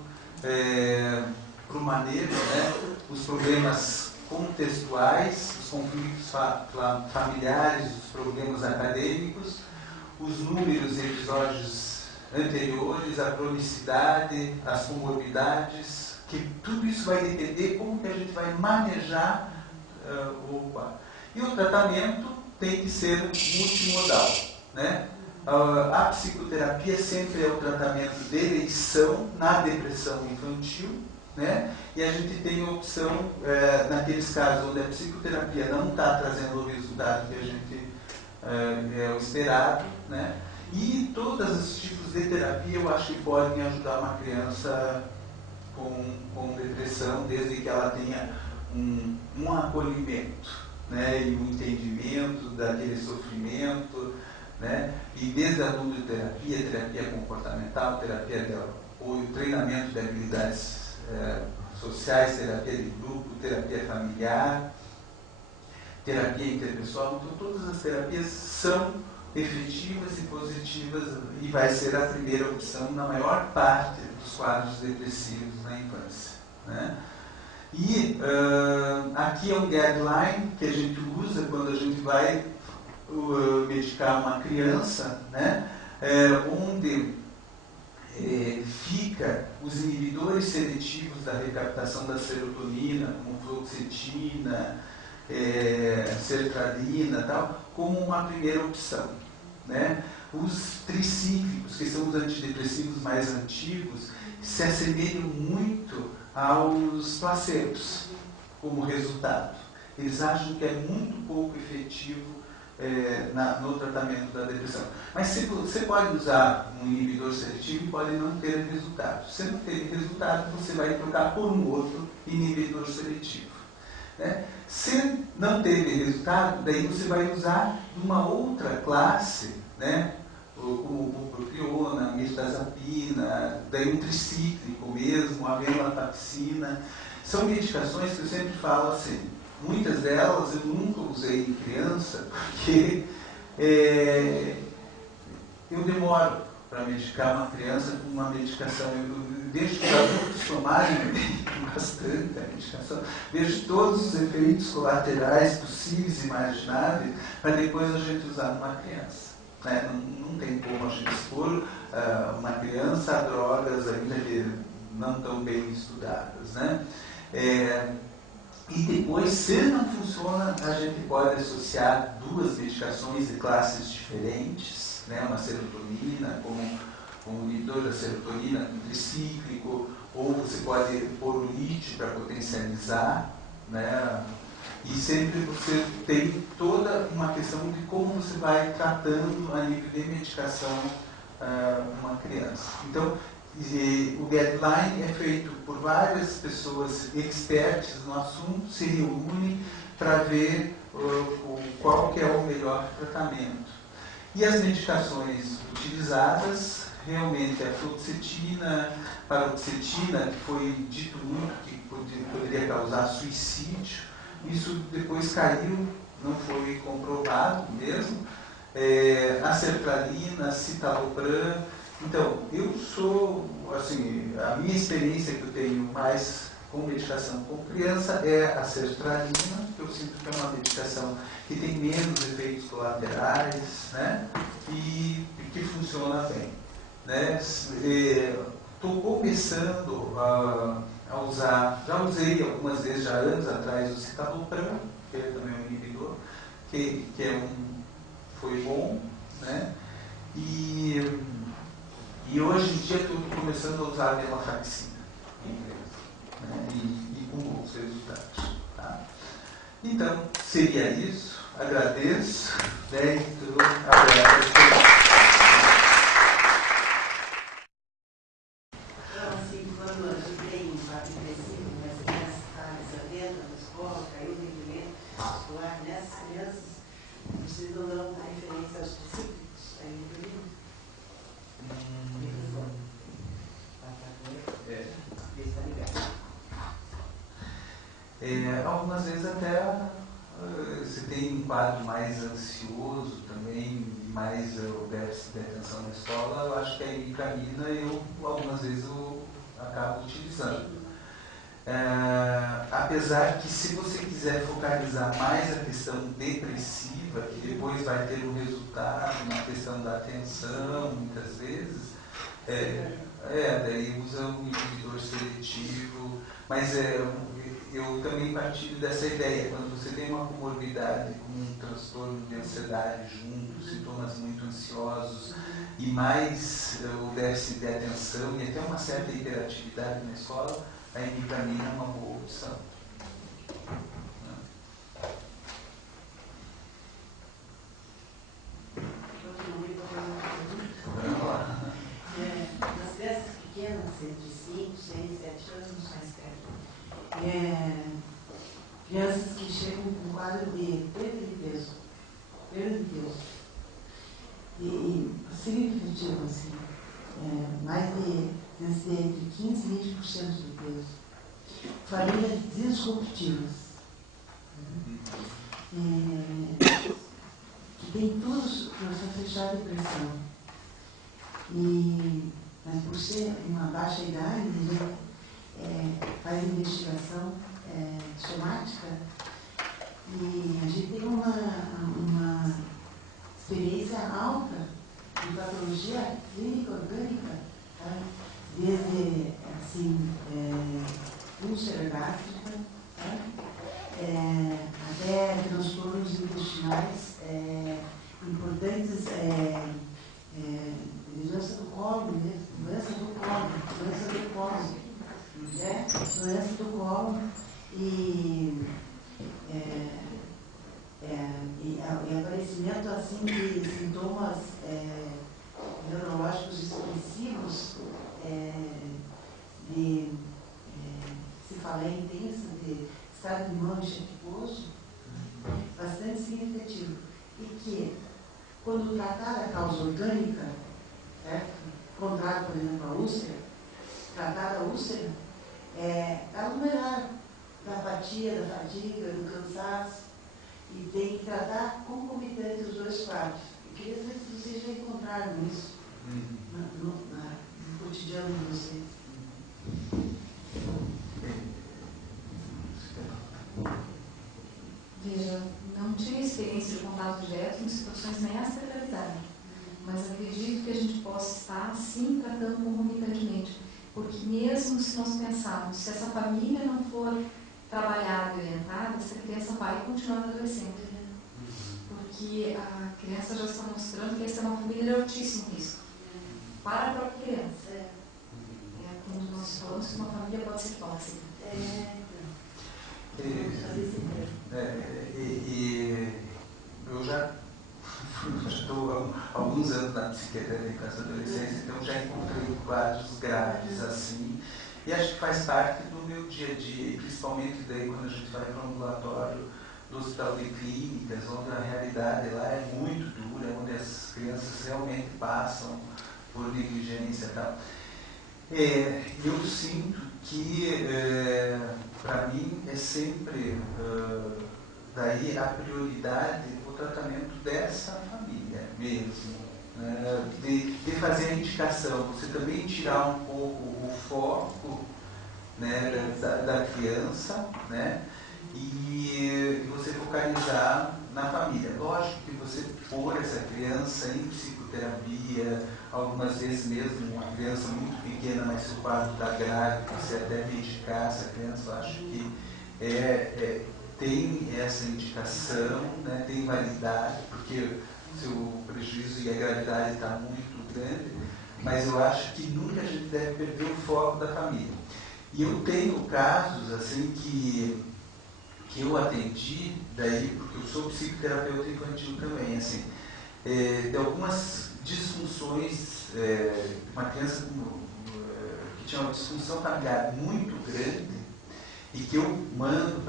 para o manejo, né? Os problemas contextuais, os conflitos familiares, os problemas acadêmicos, os números de episódios anteriores, a cronicidade, as comorbidades, que tudo isso vai depender como que a gente vai manejar o quadro. E o tratamento tem que ser multimodal, né? A psicoterapia sempre é o tratamento de eleição na depressão infantil, né? E a gente tem a opção, naqueles casos onde a psicoterapia não está trazendo o resultado que a gente é o esperado, né? E todos os tipos de terapia eu acho que podem ajudar uma criança com depressão, desde que ela tenha um acolhimento, né? E um entendimento daquele sofrimento, né? E desde a ludoterapia, terapia comportamental, terapia de apoio, treinamento de habilidades sociais, terapia de grupo, terapia familiar, terapia interpessoal. Então todas as terapias são efetivas e positivas e vai ser a primeira opção na maior parte dos quadros depressivos na infância, né? E aqui é um guideline que a gente usa quando a gente vai medicar uma criança, né? Onde fica os inibidores seletivos da recaptação da serotonina, como fluoxetina, sertralina, tal, como uma primeira opção, né? Os tricíclicos, que são os antidepressivos mais antigos, se assemelham muito aos placebos como resultado. Eles acham que é muito pouco efetivo no tratamento da depressão. Mas você pode usar um inibidor seletivo e pode não ter resultado. Se não ter resultado, você vai trocar por um outro inibidor seletivo, né? Se não teve resultado, daí você vai usar uma outra classe, né? Como bupropiona, mirtazapina, daí um tricíclico mesmo, a venlafaxina. São medicações que eu sempre falo assim, muitas delas eu nunca usei em criança, porque eu demoro para medicar uma criança com uma medicação. Eu deixo os adultos tomarem bastante a medicação, vejo todos os efeitos colaterais possíveis e imagináveis, para depois a gente usar numa criança. Não tem como a gente expor uma criança a drogas ainda não tão bem estudadas, né? E depois, se não funciona, a gente pode associar duas medicações de classes diferentes, né? Uma serotonina, como um inibidor da serotonina, um tricíclico, ou você pode pôr o lítio para potencializar, né? E sempre você tem toda uma questão de como você vai tratando a nível de medicação uma criança. Então, o guideline é feito por várias pessoas expertas no assunto, se reúnem para ver qual que é o melhor tratamento. E as medicações utilizadas, realmente a fluoxetina, paroxetina, que foi dito muito que poderia causar suicídio, isso depois caiu, não foi comprovado mesmo. A sertralina, citalopram. Então, eu sou, assim, a minha experiência que eu tenho mais com medicação com criança é a sertralina, que eu sinto que é uma medicação que tem menos efeitos colaterais, né? E que funciona bem. Estou começando a usar, já usei algumas vezes, já anos atrás, o citalopram, que é também um inibidor, que foi bom, né? E hoje em dia estou começando a usar a venlafaxina, né? E com bons resultados. Tá? Então, seria isso. Agradeço. Né? Estou aberto. Algumas vezes até você tem um quadro mais ansioso também, mais déficit de atenção na escola, eu acho que a imipramina algumas vezes eu acabo utilizando. Apesar que se você quiser focalizar mais a questão depressiva, que depois vai ter um resultado na questão da atenção, muitas vezes, daí usa um inibidor seletivo, mas eu também partilho dessa ideia, quando você tem uma comorbidade com um transtorno de ansiedade junto, sintomas muito ansiosos e mais o déficit de atenção e até uma certa hiperatividade na escola, a imipramina é uma boa opção. Nas crianças pequenas, entre 5, 6, 7 anos, mais perto, crianças que chegam com quadro de perda de peso, e significativo, assim, mais de entre 15 e 20% do peso. Famílias disruptivas, que tem tudo para fechar a depressão. Mas por ser uma baixa idade, faz investigação somática, e a gente tem uma experiência alta de patologia clínica orgânica, tá? Desde úlcera gástrica, tá? Até transtornos intestinais importantes, doença do colo, doença do colo e aparecimento assim de sintomas neurológicos expressivos, de cefaleia intensa, de estado de mão enxaquecoso, bastante significativo. E que, quando tratar a causa orgânica, contrário, por exemplo, a úlcera, tratar a úlcera, ela melhora da apatia, da fadiga, do cansaço, e tem que tratar concomitante os dois quadros. Eu queria saber se vocês já encontraram isso no cotidiano de vocês. Veja, não tive experiência de contato direto em situações nessa gravidade, mas acredito que a gente possa estar, sim, tratando concomitantemente, porque mesmo se nós pensarmos, se essa família não for trabalhada e orientada, essa criança vai continuar adolescente, porque a criança já está mostrando que essa é uma família de altíssimo risco para a própria criança. Quando nós falamos que uma família pode ser tóxica. Eu já estou há alguns anos na psiquiatria da infância e adolescência, então já encontrei quadros graves assim, e acho que faz parte do meu dia a dia, e principalmente daí quando a gente vai para o ambulatório do Hospital de Clínicas, onde a realidade lá é muito dura, onde as crianças realmente passam por negligência e tal. Eu sinto que, para mim, é sempre daí a prioridade o tratamento dessa família mesmo, né? De fazer a indicação, você também tirar um pouco o foco, né, da criança, né, e você focalizar na família. Lógico que você pôr essa criança em psicoterapia, algumas vezes mesmo uma criança muito pequena, mas se o quadro está grave, você até medicar essa criança, eu acho que tem essa indicação, né, tem validade, porque se o prejuízo e a gravidade está muito grande, mas eu acho que nunca a gente deve perder o foco da família. E eu tenho casos assim que eu atendi, daí, porque eu sou psicoterapeuta infantil também, assim, de algumas disfunções, uma criança que tinha uma disfunção familiar muito grande e que eu mando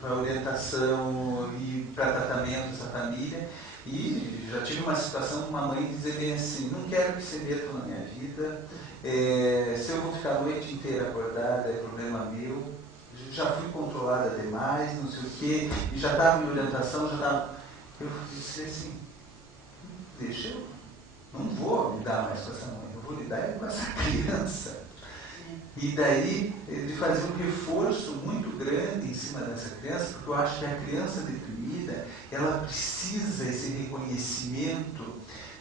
para orientação e para tratamento dessa família, e já tive uma situação com uma mãe dizer bem assim, não quero que você meta na minha vida, se eu vou ficar a noite inteira acordada é problema meu, já fui controlada demais, não sei o quê, e já estava em orientação, já estava... Eu disse assim, deixa eu, não vou lidar mais com essa mãe, eu vou lidar com essa criança. E daí, de fazer um reforço muito grande em cima dessa criança, porque eu acho que a criança deprimida, ela precisa esse reconhecimento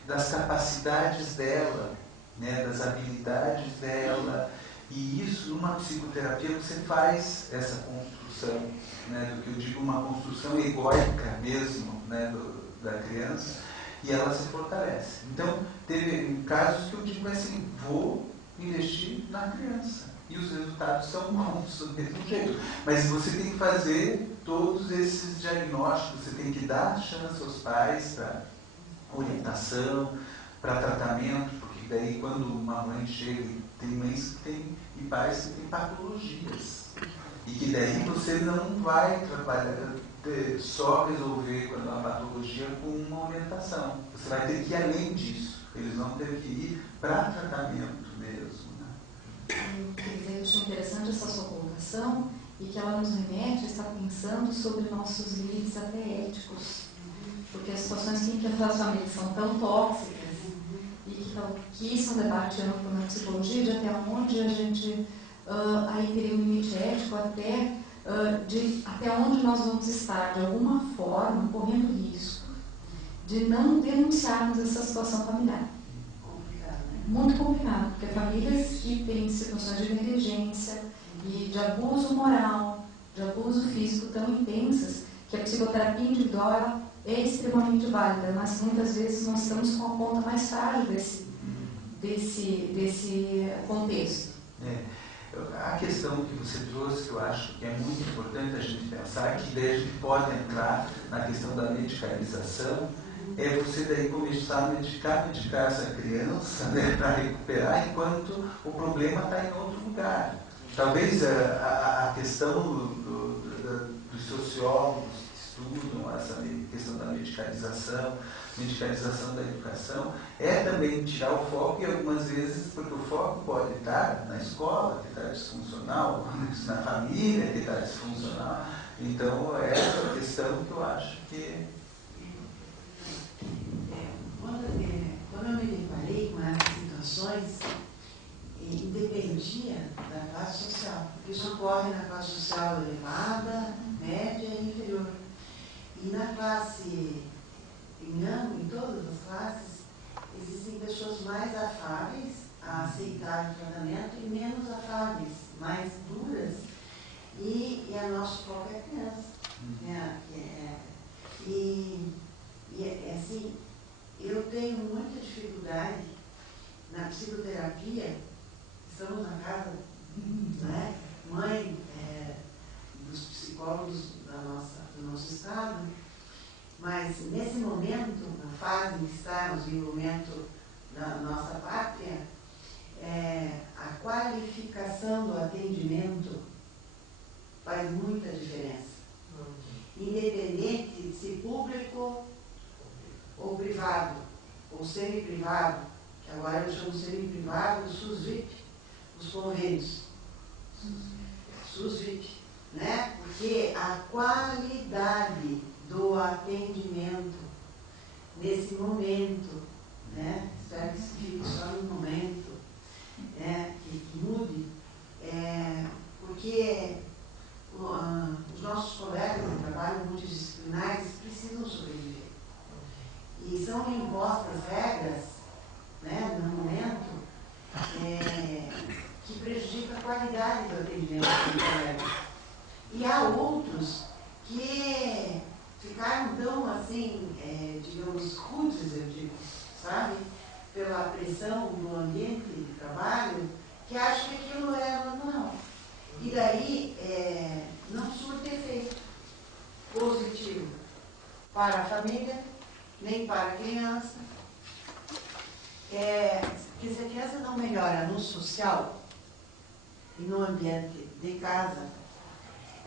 das capacidades dela, né, das habilidades dela, e isso, numa psicoterapia, você faz essa construção, né, do que eu digo, uma construção egóica mesmo, né, da criança, e ela se fortalece. Então, teve casos que eu digo assim, vou investir na criança. E os resultados são bons do mesmo jeito. Mas você tem que fazer todos esses diagnósticos, você tem que dar chance aos pais para orientação, para tratamento, porque daí quando uma mãe chega, tem mães que têm, e pais que têm patologias. E que daí você não vai trabalhar, só resolver quando há patologia com uma orientação. Você vai ter que ir além disso. Eles vão ter que ir para tratamento mesmo. Quer dizer, eu achei interessante essa sua colocação e que ela nos remete a estar pensando sobre nossos limites até éticos. Porque as situações que enfrentamos na família são tão tóxicas e que isso é um debate amplo na psicologia de até onde a gente aí teria um limite ético até onde nós vamos estar, de alguma forma, correndo risco de não denunciarmos essa situação familiar. Muito complicado, porque famílias que têm situações de negligência e de abuso moral, de abuso físico tão intensas, que a psicoterapia individual ela é extremamente válida, mas muitas vezes nós estamos com a ponta mais frágil desse contexto. A questão que você trouxe, que eu acho que é muito importante a gente pensar, que daí a gente pode entrar na questão da medicalização, é você daí começar a medicar essa criança, né, para recuperar, enquanto o problema está em outro lugar. Talvez a questão dos sociólogos que estudam essa questão da medicalização da educação, é também tirar o foco, e algumas vezes, porque o foco pode estar na escola, que está disfuncional, na família, que está disfuncional. Então, essa é a questão que eu acho que... Quando eu me deparei com essas situações, independia da classe social, porque isso ocorre na classe social elevada, média e inferior. E na classe, em todas as classes, existem pessoas mais afáveis a aceitar o tratamento e menos afáveis, mais duras, e a nosso foco é a criança. Assim, eu tenho muita dificuldade na psicoterapia, estamos na casa, né, mãe dos psicólogos do nosso estado, mas nesse momento, na fase em que estamos, no momento da nossa pátria, a qualificação do atendimento faz muita diferença. independente de ser público ou privado, ou semi-privado, que agora eu chamo semi-privado o SUS-VIP, os convênios. SUS-VIP, né? Porque a qualidade do atendimento nesse momento, né? Espero que isso fique só no momento, né? que mude, porque os nossos colegas de trabalho multidisciplinares precisam sobreviver. E são impostas regras, né, no momento, que prejudicam a qualidade do atendimento do colega. E há outros que ficaram tão, assim, digamos, rudes, eu digo, sabe? Pela pressão do ambiente de trabalho, que acham que aquilo é normal. E daí não surte efeito positivo para a família, nem para a criança. Porque se a criança não melhora no social e no ambiente de casa,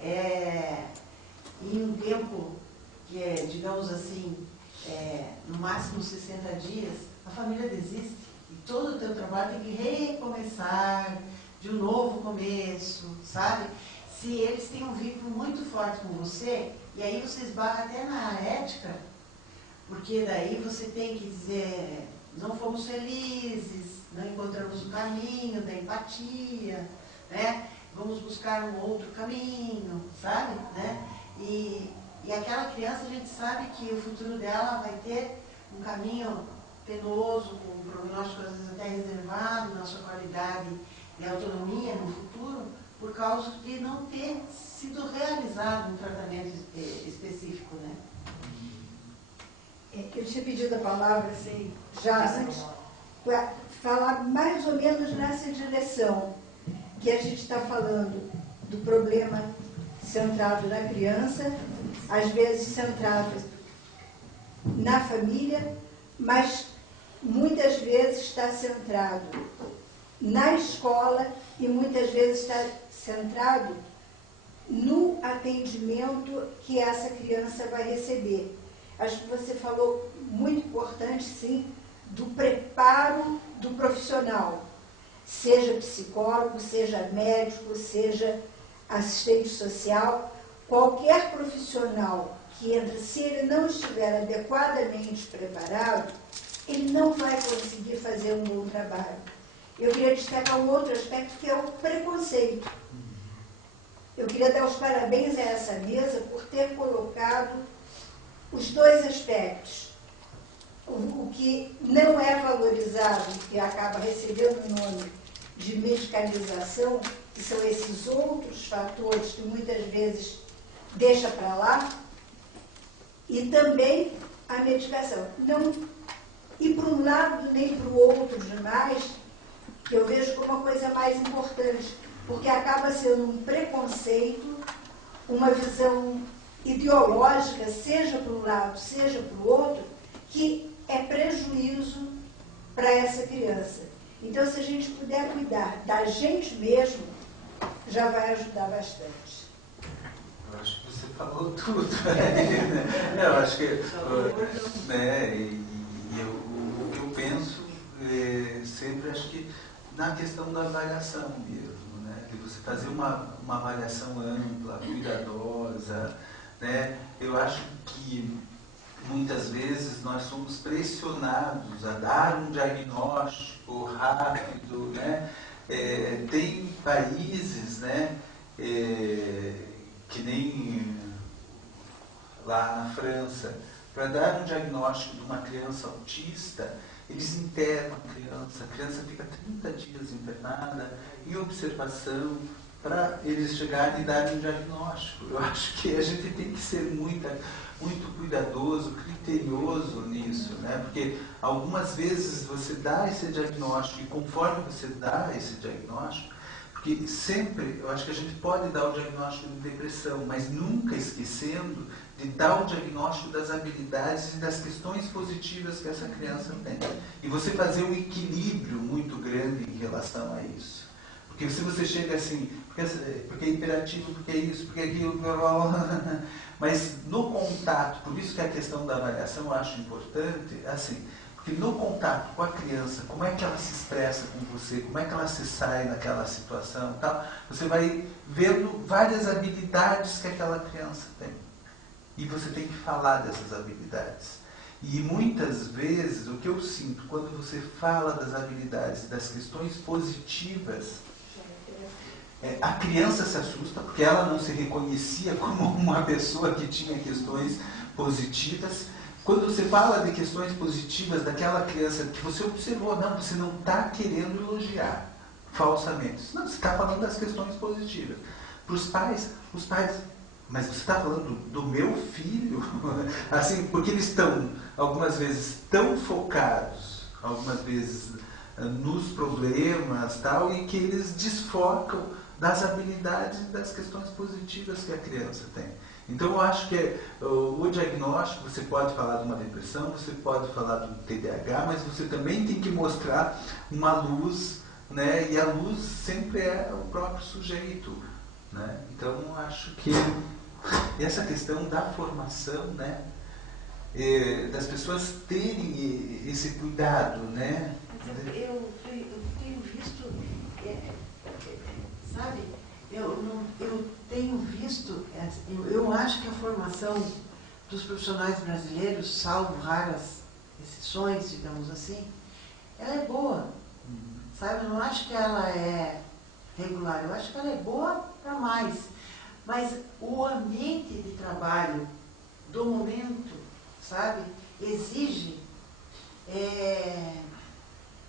em um tempo que é, digamos assim, no máximo 60 dias, a família desiste. E todo o teu trabalho tem que recomeçar de um novo começo, sabe? Se eles têm um vínculo muito forte com você, e aí você esbarra até na ética, porque daí você tem que dizer, não fomos felizes, não encontramos o caminho da empatia, né? Vamos buscar um outro caminho, sabe? Né? E aquela criança, a gente sabe que o futuro dela vai ter um caminho penoso, com um prognóstico às vezes até reservado na sua qualidade de autonomia no futuro, por causa de não ter sido realizado um tratamento específico, né? Eu tinha pedido a palavra, assim, já antes, para falar mais ou menos nessa direção, que a gente está falando do problema centrado na criança, às vezes centrado na família, mas muitas vezes está centrado na escola e muitas vezes está centrado no atendimento que essa criança vai receber. Acho que você falou muito importante, sim, do preparo do profissional, seja psicólogo, seja médico, seja assistente social, qualquer profissional que entra, se ele não estiver adequadamente preparado, ele não vai conseguir fazer um bom trabalho. Eu queria destacar um outro aspecto, que é o preconceito. Eu queria dar os parabéns a essa mesa por ter colocado os dois aspectos. O que não é valorizado, que acaba recebendo o nome de medicalização, que são esses outros fatores que muitas vezes deixa para lá, e também a medicação. Não ir para um lado nem para o outro demais, que eu vejo como uma coisa mais importante, porque acaba sendo um preconceito, uma visão ideológica, seja para um lado, seja para o outro, que é prejuízo para essa criança. Então, se a gente puder cuidar da gente mesmo, já vai ajudar bastante. Eu acho que você falou tudo. Né? Eu acho que né, o que eu penso sempre, acho que na questão da avaliação mesmo, né? De você fazer uma avaliação ampla, cuidadosa, né? Eu acho que muitas vezes nós somos pressionados a dar um diagnóstico rápido, né? Tem países, né, que nem lá na França, para dar um diagnóstico de uma criança autista, eles internam a criança fica 30 dias internada, em observação, para eles chegarem e darem um diagnóstico. Eu acho que a gente tem que ser muito cuidadoso, criterioso nisso, né? Porque algumas vezes você dá esse diagnóstico e conforme você dá esse diagnóstico, porque sempre, eu acho que a gente pode dar o diagnóstico de depressão, mas nunca esquecendo de dar o diagnóstico das habilidades e das questões positivas que essa criança tem. E você fazer um equilíbrio muito grande em relação a isso. Porque se você chega assim, porque é imperativo, porque é isso, porque é aquilo, mas no contato, por isso que a questão da avaliação eu acho importante, assim, porque no contato com a criança, como é que ela se expressa com você, como é que ela se sai naquela situação e tal, você vai vendo várias habilidades que aquela criança tem. E você tem que falar dessas habilidades. E muitas vezes, o que eu sinto, quando você fala das habilidades, das questões positivas, a criança se assusta, porque ela não se reconhecia como uma pessoa que tinha questões positivas. Quando você fala de questões positivas daquela criança que você observou, não, você não está querendo elogiar falsamente. Não, você está falando das questões positivas. Para os pais, mas você está falando do meu filho? Assim, porque eles estão, algumas vezes, tão focados, algumas vezes nos problemas tal, e que eles desfocam das habilidades e das questões positivas que a criança tem. Então eu acho que o diagnóstico, você pode falar de uma depressão, você pode falar de um TDAH, mas você também tem que mostrar uma luz, né? E a luz sempre é o próprio sujeito, né? Então eu acho que essa questão da formação, né? Das pessoas terem esse cuidado, né? Eu tenho visto, sabe, eu tenho visto, eu acho que a formação dos profissionais brasileiros, salvo raras exceções, digamos assim, ela é boa, sabe? Eu não acho que ela é regular, eu acho que ela é boa para mais. Mas o ambiente de trabalho do momento, sabe, exige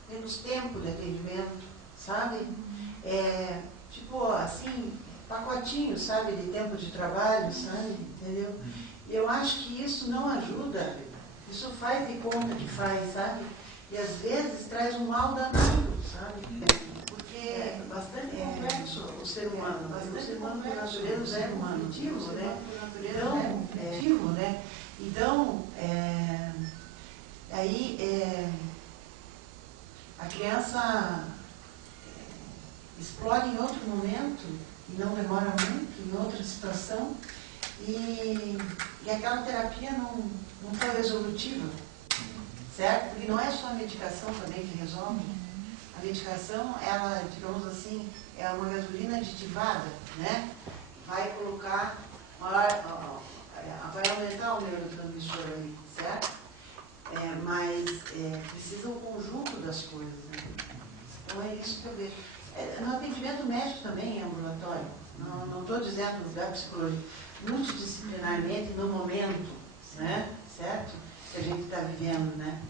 menos tempo de atendimento, sabe? Tipo assim, pacotinho, sabe, de tempo de trabalho, sabe? Entendeu? Eu acho que isso não ajuda, isso faz de conta que faz, sabe? E às vezes traz um mal danado, sabe? Porque é bastante complexo o ser humano, o ser humano por natureza é humano, né? Então, aí a criança explode em outro momento e não demora muito, em outra situação, e aquela terapia não foi resolutiva, certo? Porque não é só a medicação também que resolve. A medicação, ela, digamos assim, é uma gasolina aditivada, né? Vai colocar, vai aumentar o neurotransmissor aí, certo? Mas precisa um conjunto das coisas, né? Então é isso que eu vejo. No atendimento médico também é ambulatório. Não estou dizendo da psicologia. Multidisciplinarmente no momento, né? Certo? Que a gente está vivendo, né?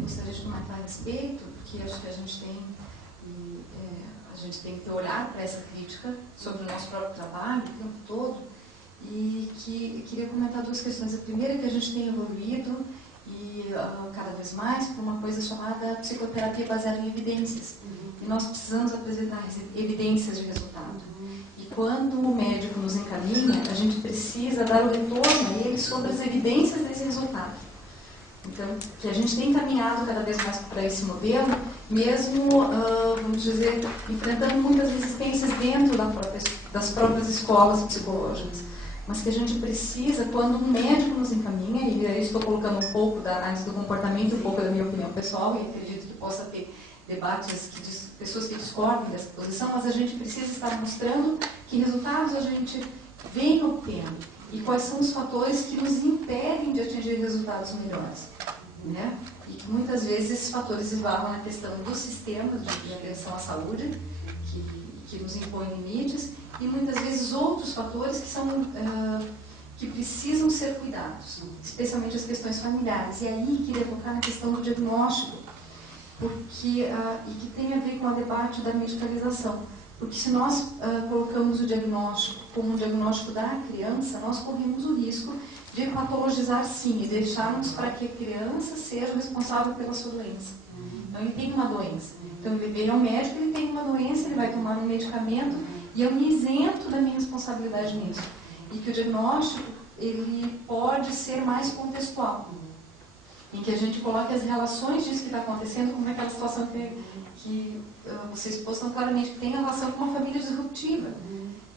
Gostaria de comentar a respeito, porque acho que a gente tem que ter olhar para essa crítica sobre o nosso próprio trabalho o tempo todo, e queria comentar duas questões. A primeira é que a gente tem evoluído e cada vez mais para uma coisa chamada psicoterapia baseada em evidências. E nós precisamos apresentar evidências de resultado. E quando o médico nos encaminha, a gente precisa dar o retorno a ele sobre as evidências desse resultado. Então, que a gente tem caminhado cada vez mais para esse modelo, mesmo, vamos dizer, enfrentando muitas resistências dentro das próprias escolas psicológicas. Mas que a gente precisa, quando um médico nos encaminha, e aí estou colocando um pouco da análise do comportamento, um pouco da minha opinião pessoal, e acredito que possa ter debates, pessoas que discordam dessa posição, mas a gente precisa estar mostrando que resultados a gente vem obtendo. E quais são os fatores que nos impedem de atingir resultados melhores, né? E que muitas vezes esses fatores esbarram na questão do sistema de atenção à saúde, que nos impõe limites, e muitas vezes outros fatores que precisam ser cuidados, especialmente as questões familiares. E aí queria tocar na questão do diagnóstico, e que tem a ver com o debate da medicalização. Porque se nós colocamos o diagnóstico como um diagnóstico da criança, nós corremos o risco de patologizar sim, e deixarmos para que a criança seja responsável pela sua doença. Então ele tem uma doença. Então ele é um médico, ele tem uma doença, ele vai tomar um medicamento e eu me isento da minha responsabilidade nisso. E que o diagnóstico, ele pode ser mais contextual. em que a gente coloque as relações disso que está acontecendo, como aquela situação que vocês postam claramente, que tem relação com uma família disruptiva,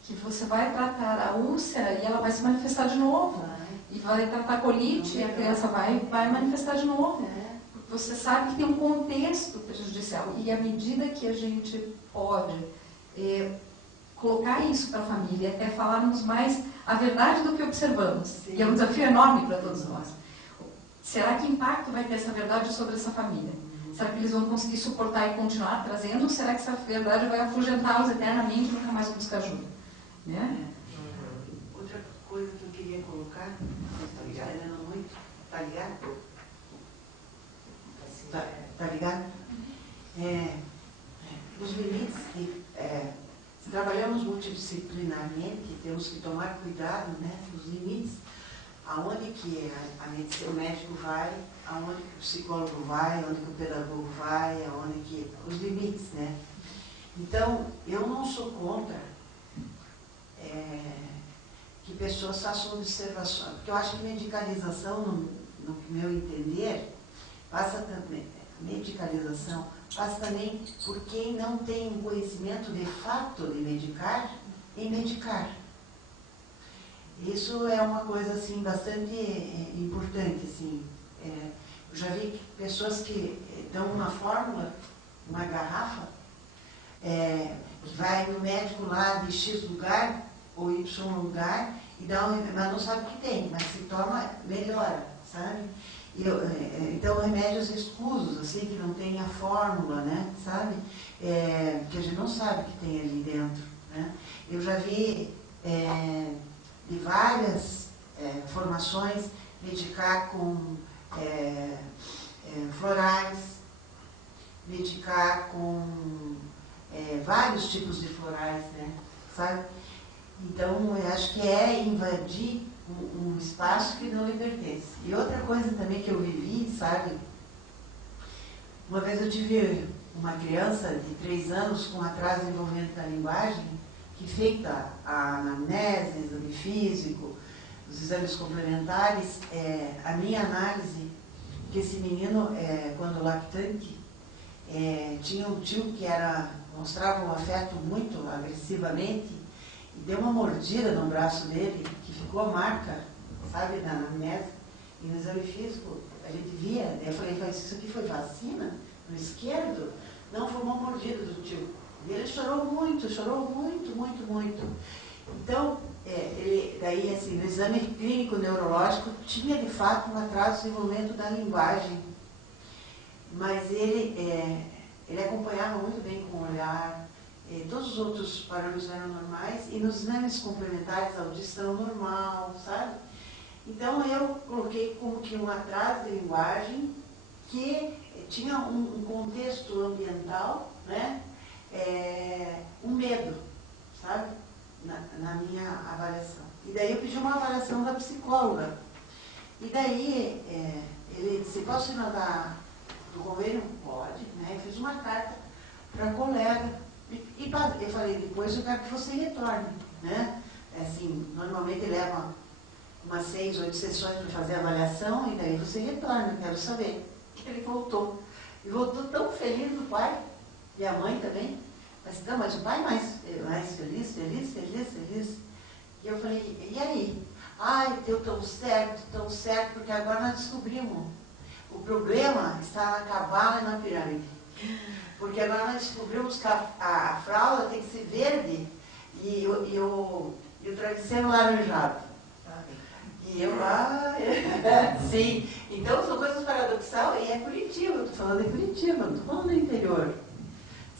que você vai tratar a úlcera e ela vai se manifestar de novo, e vai tratar a colite e a criança vai manifestar de novo. Você sabe que tem um contexto prejudicial, e à medida que a gente pode colocar isso para a família, é falarmos mais a verdade do que observamos. Sim. E é um desafio enorme para todos nós. Será que impacto vai ter essa verdade sobre essa família? Será que eles vão conseguir suportar e continuar trazendo? Ou será que essa verdade vai afugentá-los eternamente e nunca mais buscar ajuda? Né? Outra coisa que eu queria colocar, está ligado muito, está ligado? Tá ligado? Os limites, se trabalhamos multidisciplinarmente, temos que tomar cuidado, né, dos limites, aonde que o médico vai, aonde que o psicólogo vai, aonde que o pedagogo vai, aonde que os limites, né? Então, eu não sou contra que pessoas façam observação, porque eu acho que medicalização, no meu entender, passa também por quem não tem um conhecimento de fato de medicar, em medicar. Isso é uma coisa assim, bastante importante. Assim. Eu já vi pessoas que dão uma fórmula, uma garrafa, que vai no médico lá de X lugar ou Y lugar, mas não sabe o que tem, mas se toma, melhora, sabe? Então, remédios escusos, assim, que não tem a fórmula, né, sabe? Que a gente não sabe o que tem ali dentro, né? Eu já vi de várias formações medicar com florais, medicar com vários tipos de florais, né, sabe? Então, eu acho que é invadir um espaço que não lhe pertence. E outra coisa também que eu vivi, sabe? Uma vez eu tive uma criança de 3 anos com atraso de desenvolvimento da linguagem, que feita a anamnese, exame físico, os exames complementares, a minha análise, que esse menino, quando lactante, tinha um tio que mostrava o afeto muito agressivamente, e deu uma mordida no braço dele, que ficou a marca, sabe, na anamnese, e no exame físico, a gente via, eu falei, isso aqui foi vacina? No esquerdo? Não, foi uma mordida do tio. E ele chorou muito, muito, muito. Então, daí, assim, no exame clínico neurológico, tinha de fato um atraso de desenvolvimento da linguagem, mas ele acompanhava muito bem com o olhar, todos os outros parâmetros eram normais, e nos exames complementares a audição normal, sabe? Então eu coloquei como que um atraso de linguagem que tinha um contexto ambiental, né? Um medo, sabe? Na minha avaliação. E daí eu pedi uma avaliação da psicóloga. E daí ele disse, posso ir mandar do convênio? Pode, né? Eu fiz uma carta para a colega. E eu falei, depois eu quero que você retorne, né? Assim, normalmente leva umas 6, 8 sessões para fazer a avaliação, e daí você retorna, eu quero saber. Ele voltou. E voltou tão feliz do pai, e a mãe também. Mas o pai mais feliz. E eu falei, e aí? Ai, deu tão certo, porque agora nós descobrimos. O problema está na cabala e na pirâmide. Porque agora nós descobrimos que a fralda tem que ser verde e o travesseiro laranjado. E eu sim. Então são coisas paradoxais, e é Curitiba, eu estou falando em Curitiba, não estou falando do interior.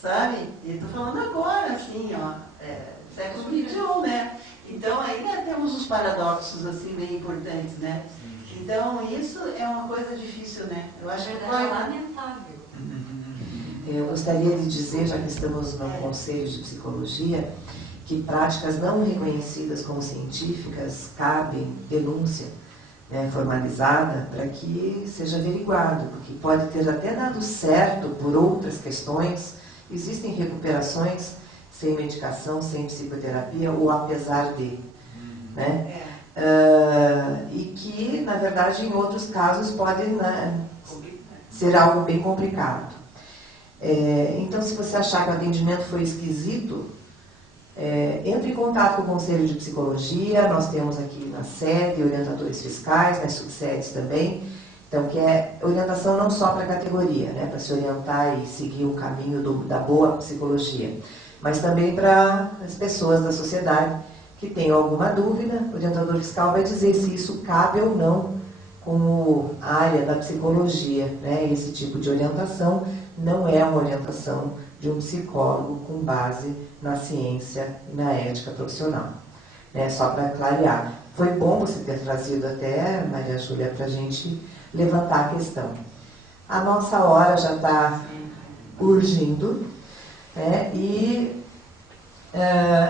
Sabe? E estou falando agora, assim, século XXI, né? Então ainda temos os paradoxos, assim, bem importantes, né? Então isso é uma coisa difícil, né? Eu acho que é lamentável. Eu gostaria de dizer, já que estamos no Conselho de Psicologia, que práticas não reconhecidas como científicas cabem denúncia formalizada para que seja averiguado, porque pode ter até dado certo por outras questões. Existem recuperações sem medicação, sem psicoterapia ou apesar de, né? e que, na verdade, em outros casos pode, né, ser algo bem complicado. Então, se você achar que o atendimento foi esquisito, entre em contato com o Conselho de Psicologia. Nós temos aqui na sede orientadores fiscais, nas subsedes também. Então, que é orientação não só para a categoria, né, para se orientar e seguir o caminho da boa psicologia, mas também para as pessoas da sociedade que tenham alguma dúvida. O orientador fiscal vai dizer se isso cabe ou não como área da psicologia, né? Esse tipo de orientação não é uma orientação de um psicólogo com base na ciência e na ética profissional, né? Só para clarear. Foi bom você ter trazido até, Maria Júlia, para a gente levantar a questão. A nossa hora já está urgindo, né? E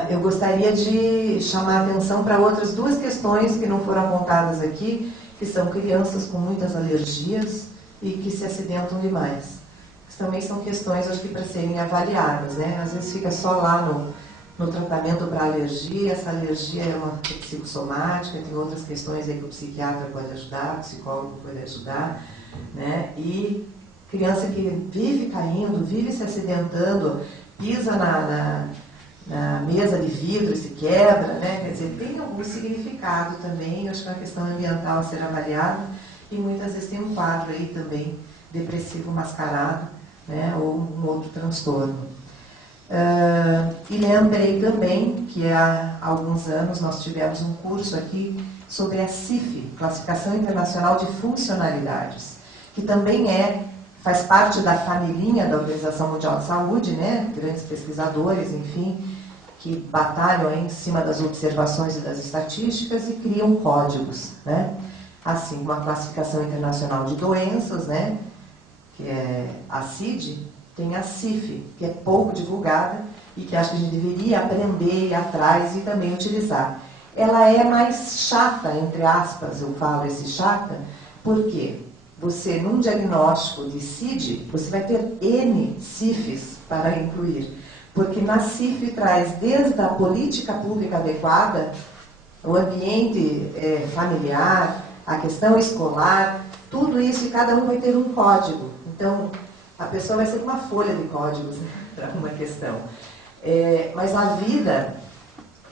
eu gostaria de chamar a atenção para outras duas questões que não foram apontadas aqui, que são crianças com muitas alergias e que se acidentam demais. Também são questões, acho que, para serem avaliadas, né? Às vezes fica só lá no tratamento para alergia. Essa alergia é uma psicossomática, tem outras questões aí que o psiquiatra pode ajudar, o psicólogo pode ajudar, né? E criança que vive caindo, vive se acidentando, pisa na mesa de vidro e se quebra, né? Quer dizer, tem algum significado também. Acho que é uma questão ambiental a ser avaliada, e muitas vezes tem um quadro aí também depressivo mascarado, né? Ou um outro transtorno. E lembrei também que há alguns anos nós tivemos um curso aqui sobre a CIF, Classificação Internacional de Funcionalidades, que também faz parte da familhinha da Organização Mundial de Saúde, né? Grandes pesquisadores, enfim, que batalham em cima das observações e das estatísticas e criam códigos, né? Assim, uma classificação internacional de doenças, né? Que é a CID, tem a CIF, que é pouco divulgada e que acho que a gente deveria aprender, ir atrás e também utilizar. Ela é mais chata, entre aspas, eu falo esse chata, porque você, num diagnóstico de CID, você vai ter N CIFs para incluir, porque na CIF traz desde a política pública adequada, o ambiente familiar, a questão escolar, tudo isso, e cada um vai ter um código. Então, a pessoa vai ser uma folha de códigos, né, para uma questão. Mas a vida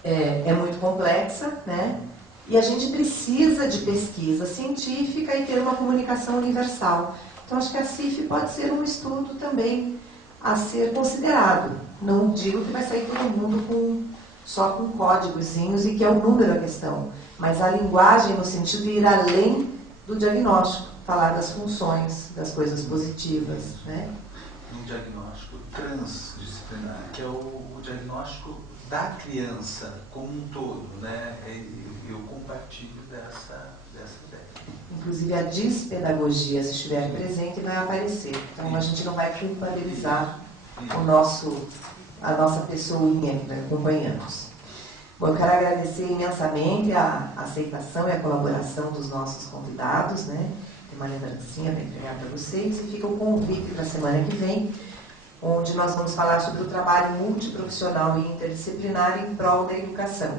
é muito complexa, né? E a gente precisa de pesquisa científica e ter uma comunicação universal. Então, acho que a CIF pode ser um estudo também a ser considerado. Não digo que vai sair todo mundo só com códigozinhos e que é o número da questão, mas a linguagem no sentido de ir além do diagnóstico, falar das funções, das coisas positivas, né? Um diagnóstico transdisciplinar, que é o diagnóstico da criança como um todo, né? Eu compartilho dessa ideia. Inclusive a dispedagogia, se estiver presente, vai aparecer. Então a gente não vai culpabilizar a nossa pessoinha que vai acompanhando-nos. Bom, eu quero agradecer imensamente a aceitação e a colaboração dos nossos convidados, né? Tem uma lembrancinha para entregar para vocês, e fica o convite para a semana que vem, onde nós vamos falar sobre o trabalho multiprofissional e interdisciplinar em prol da educação,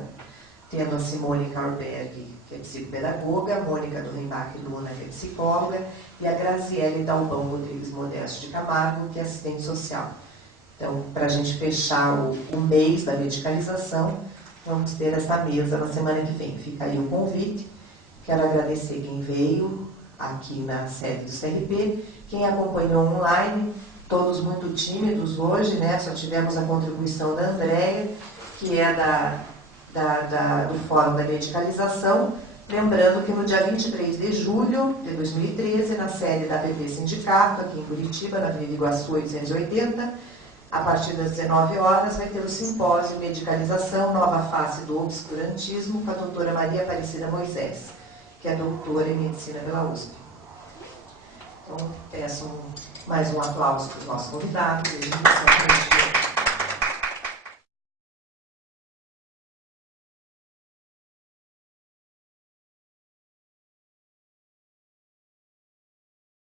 tendo a Simone Carlberg, que é psicopedagoga, a Mônica do Rembach Luna, que é psicóloga, e a Graziele Dalbão Rodrigues Modesto de Camargo, que é assistente social. Então, para a gente fechar o mês da medicalização, vamos ter essa mesa na semana que vem. Fica aí o convite. Quero agradecer quem veio aqui na sede do CRP, quem acompanhou online, todos muito tímidos hoje, né? Só tivemos a contribuição da Andréia, que é do Fórum da Medicalização. Lembrando que no dia 23 de julho de 2013, na sede da ABP Sindicato, aqui em Curitiba, na Avenida Iguaçu 880, a partir das 19 horas, vai ter o simpósio Medicalização, Nova Face do Obscurantismo, com a doutora Maria Aparecida Moisés, que é doutora em Medicina pela USP. Então, peço mais um aplauso para os nossos convidados.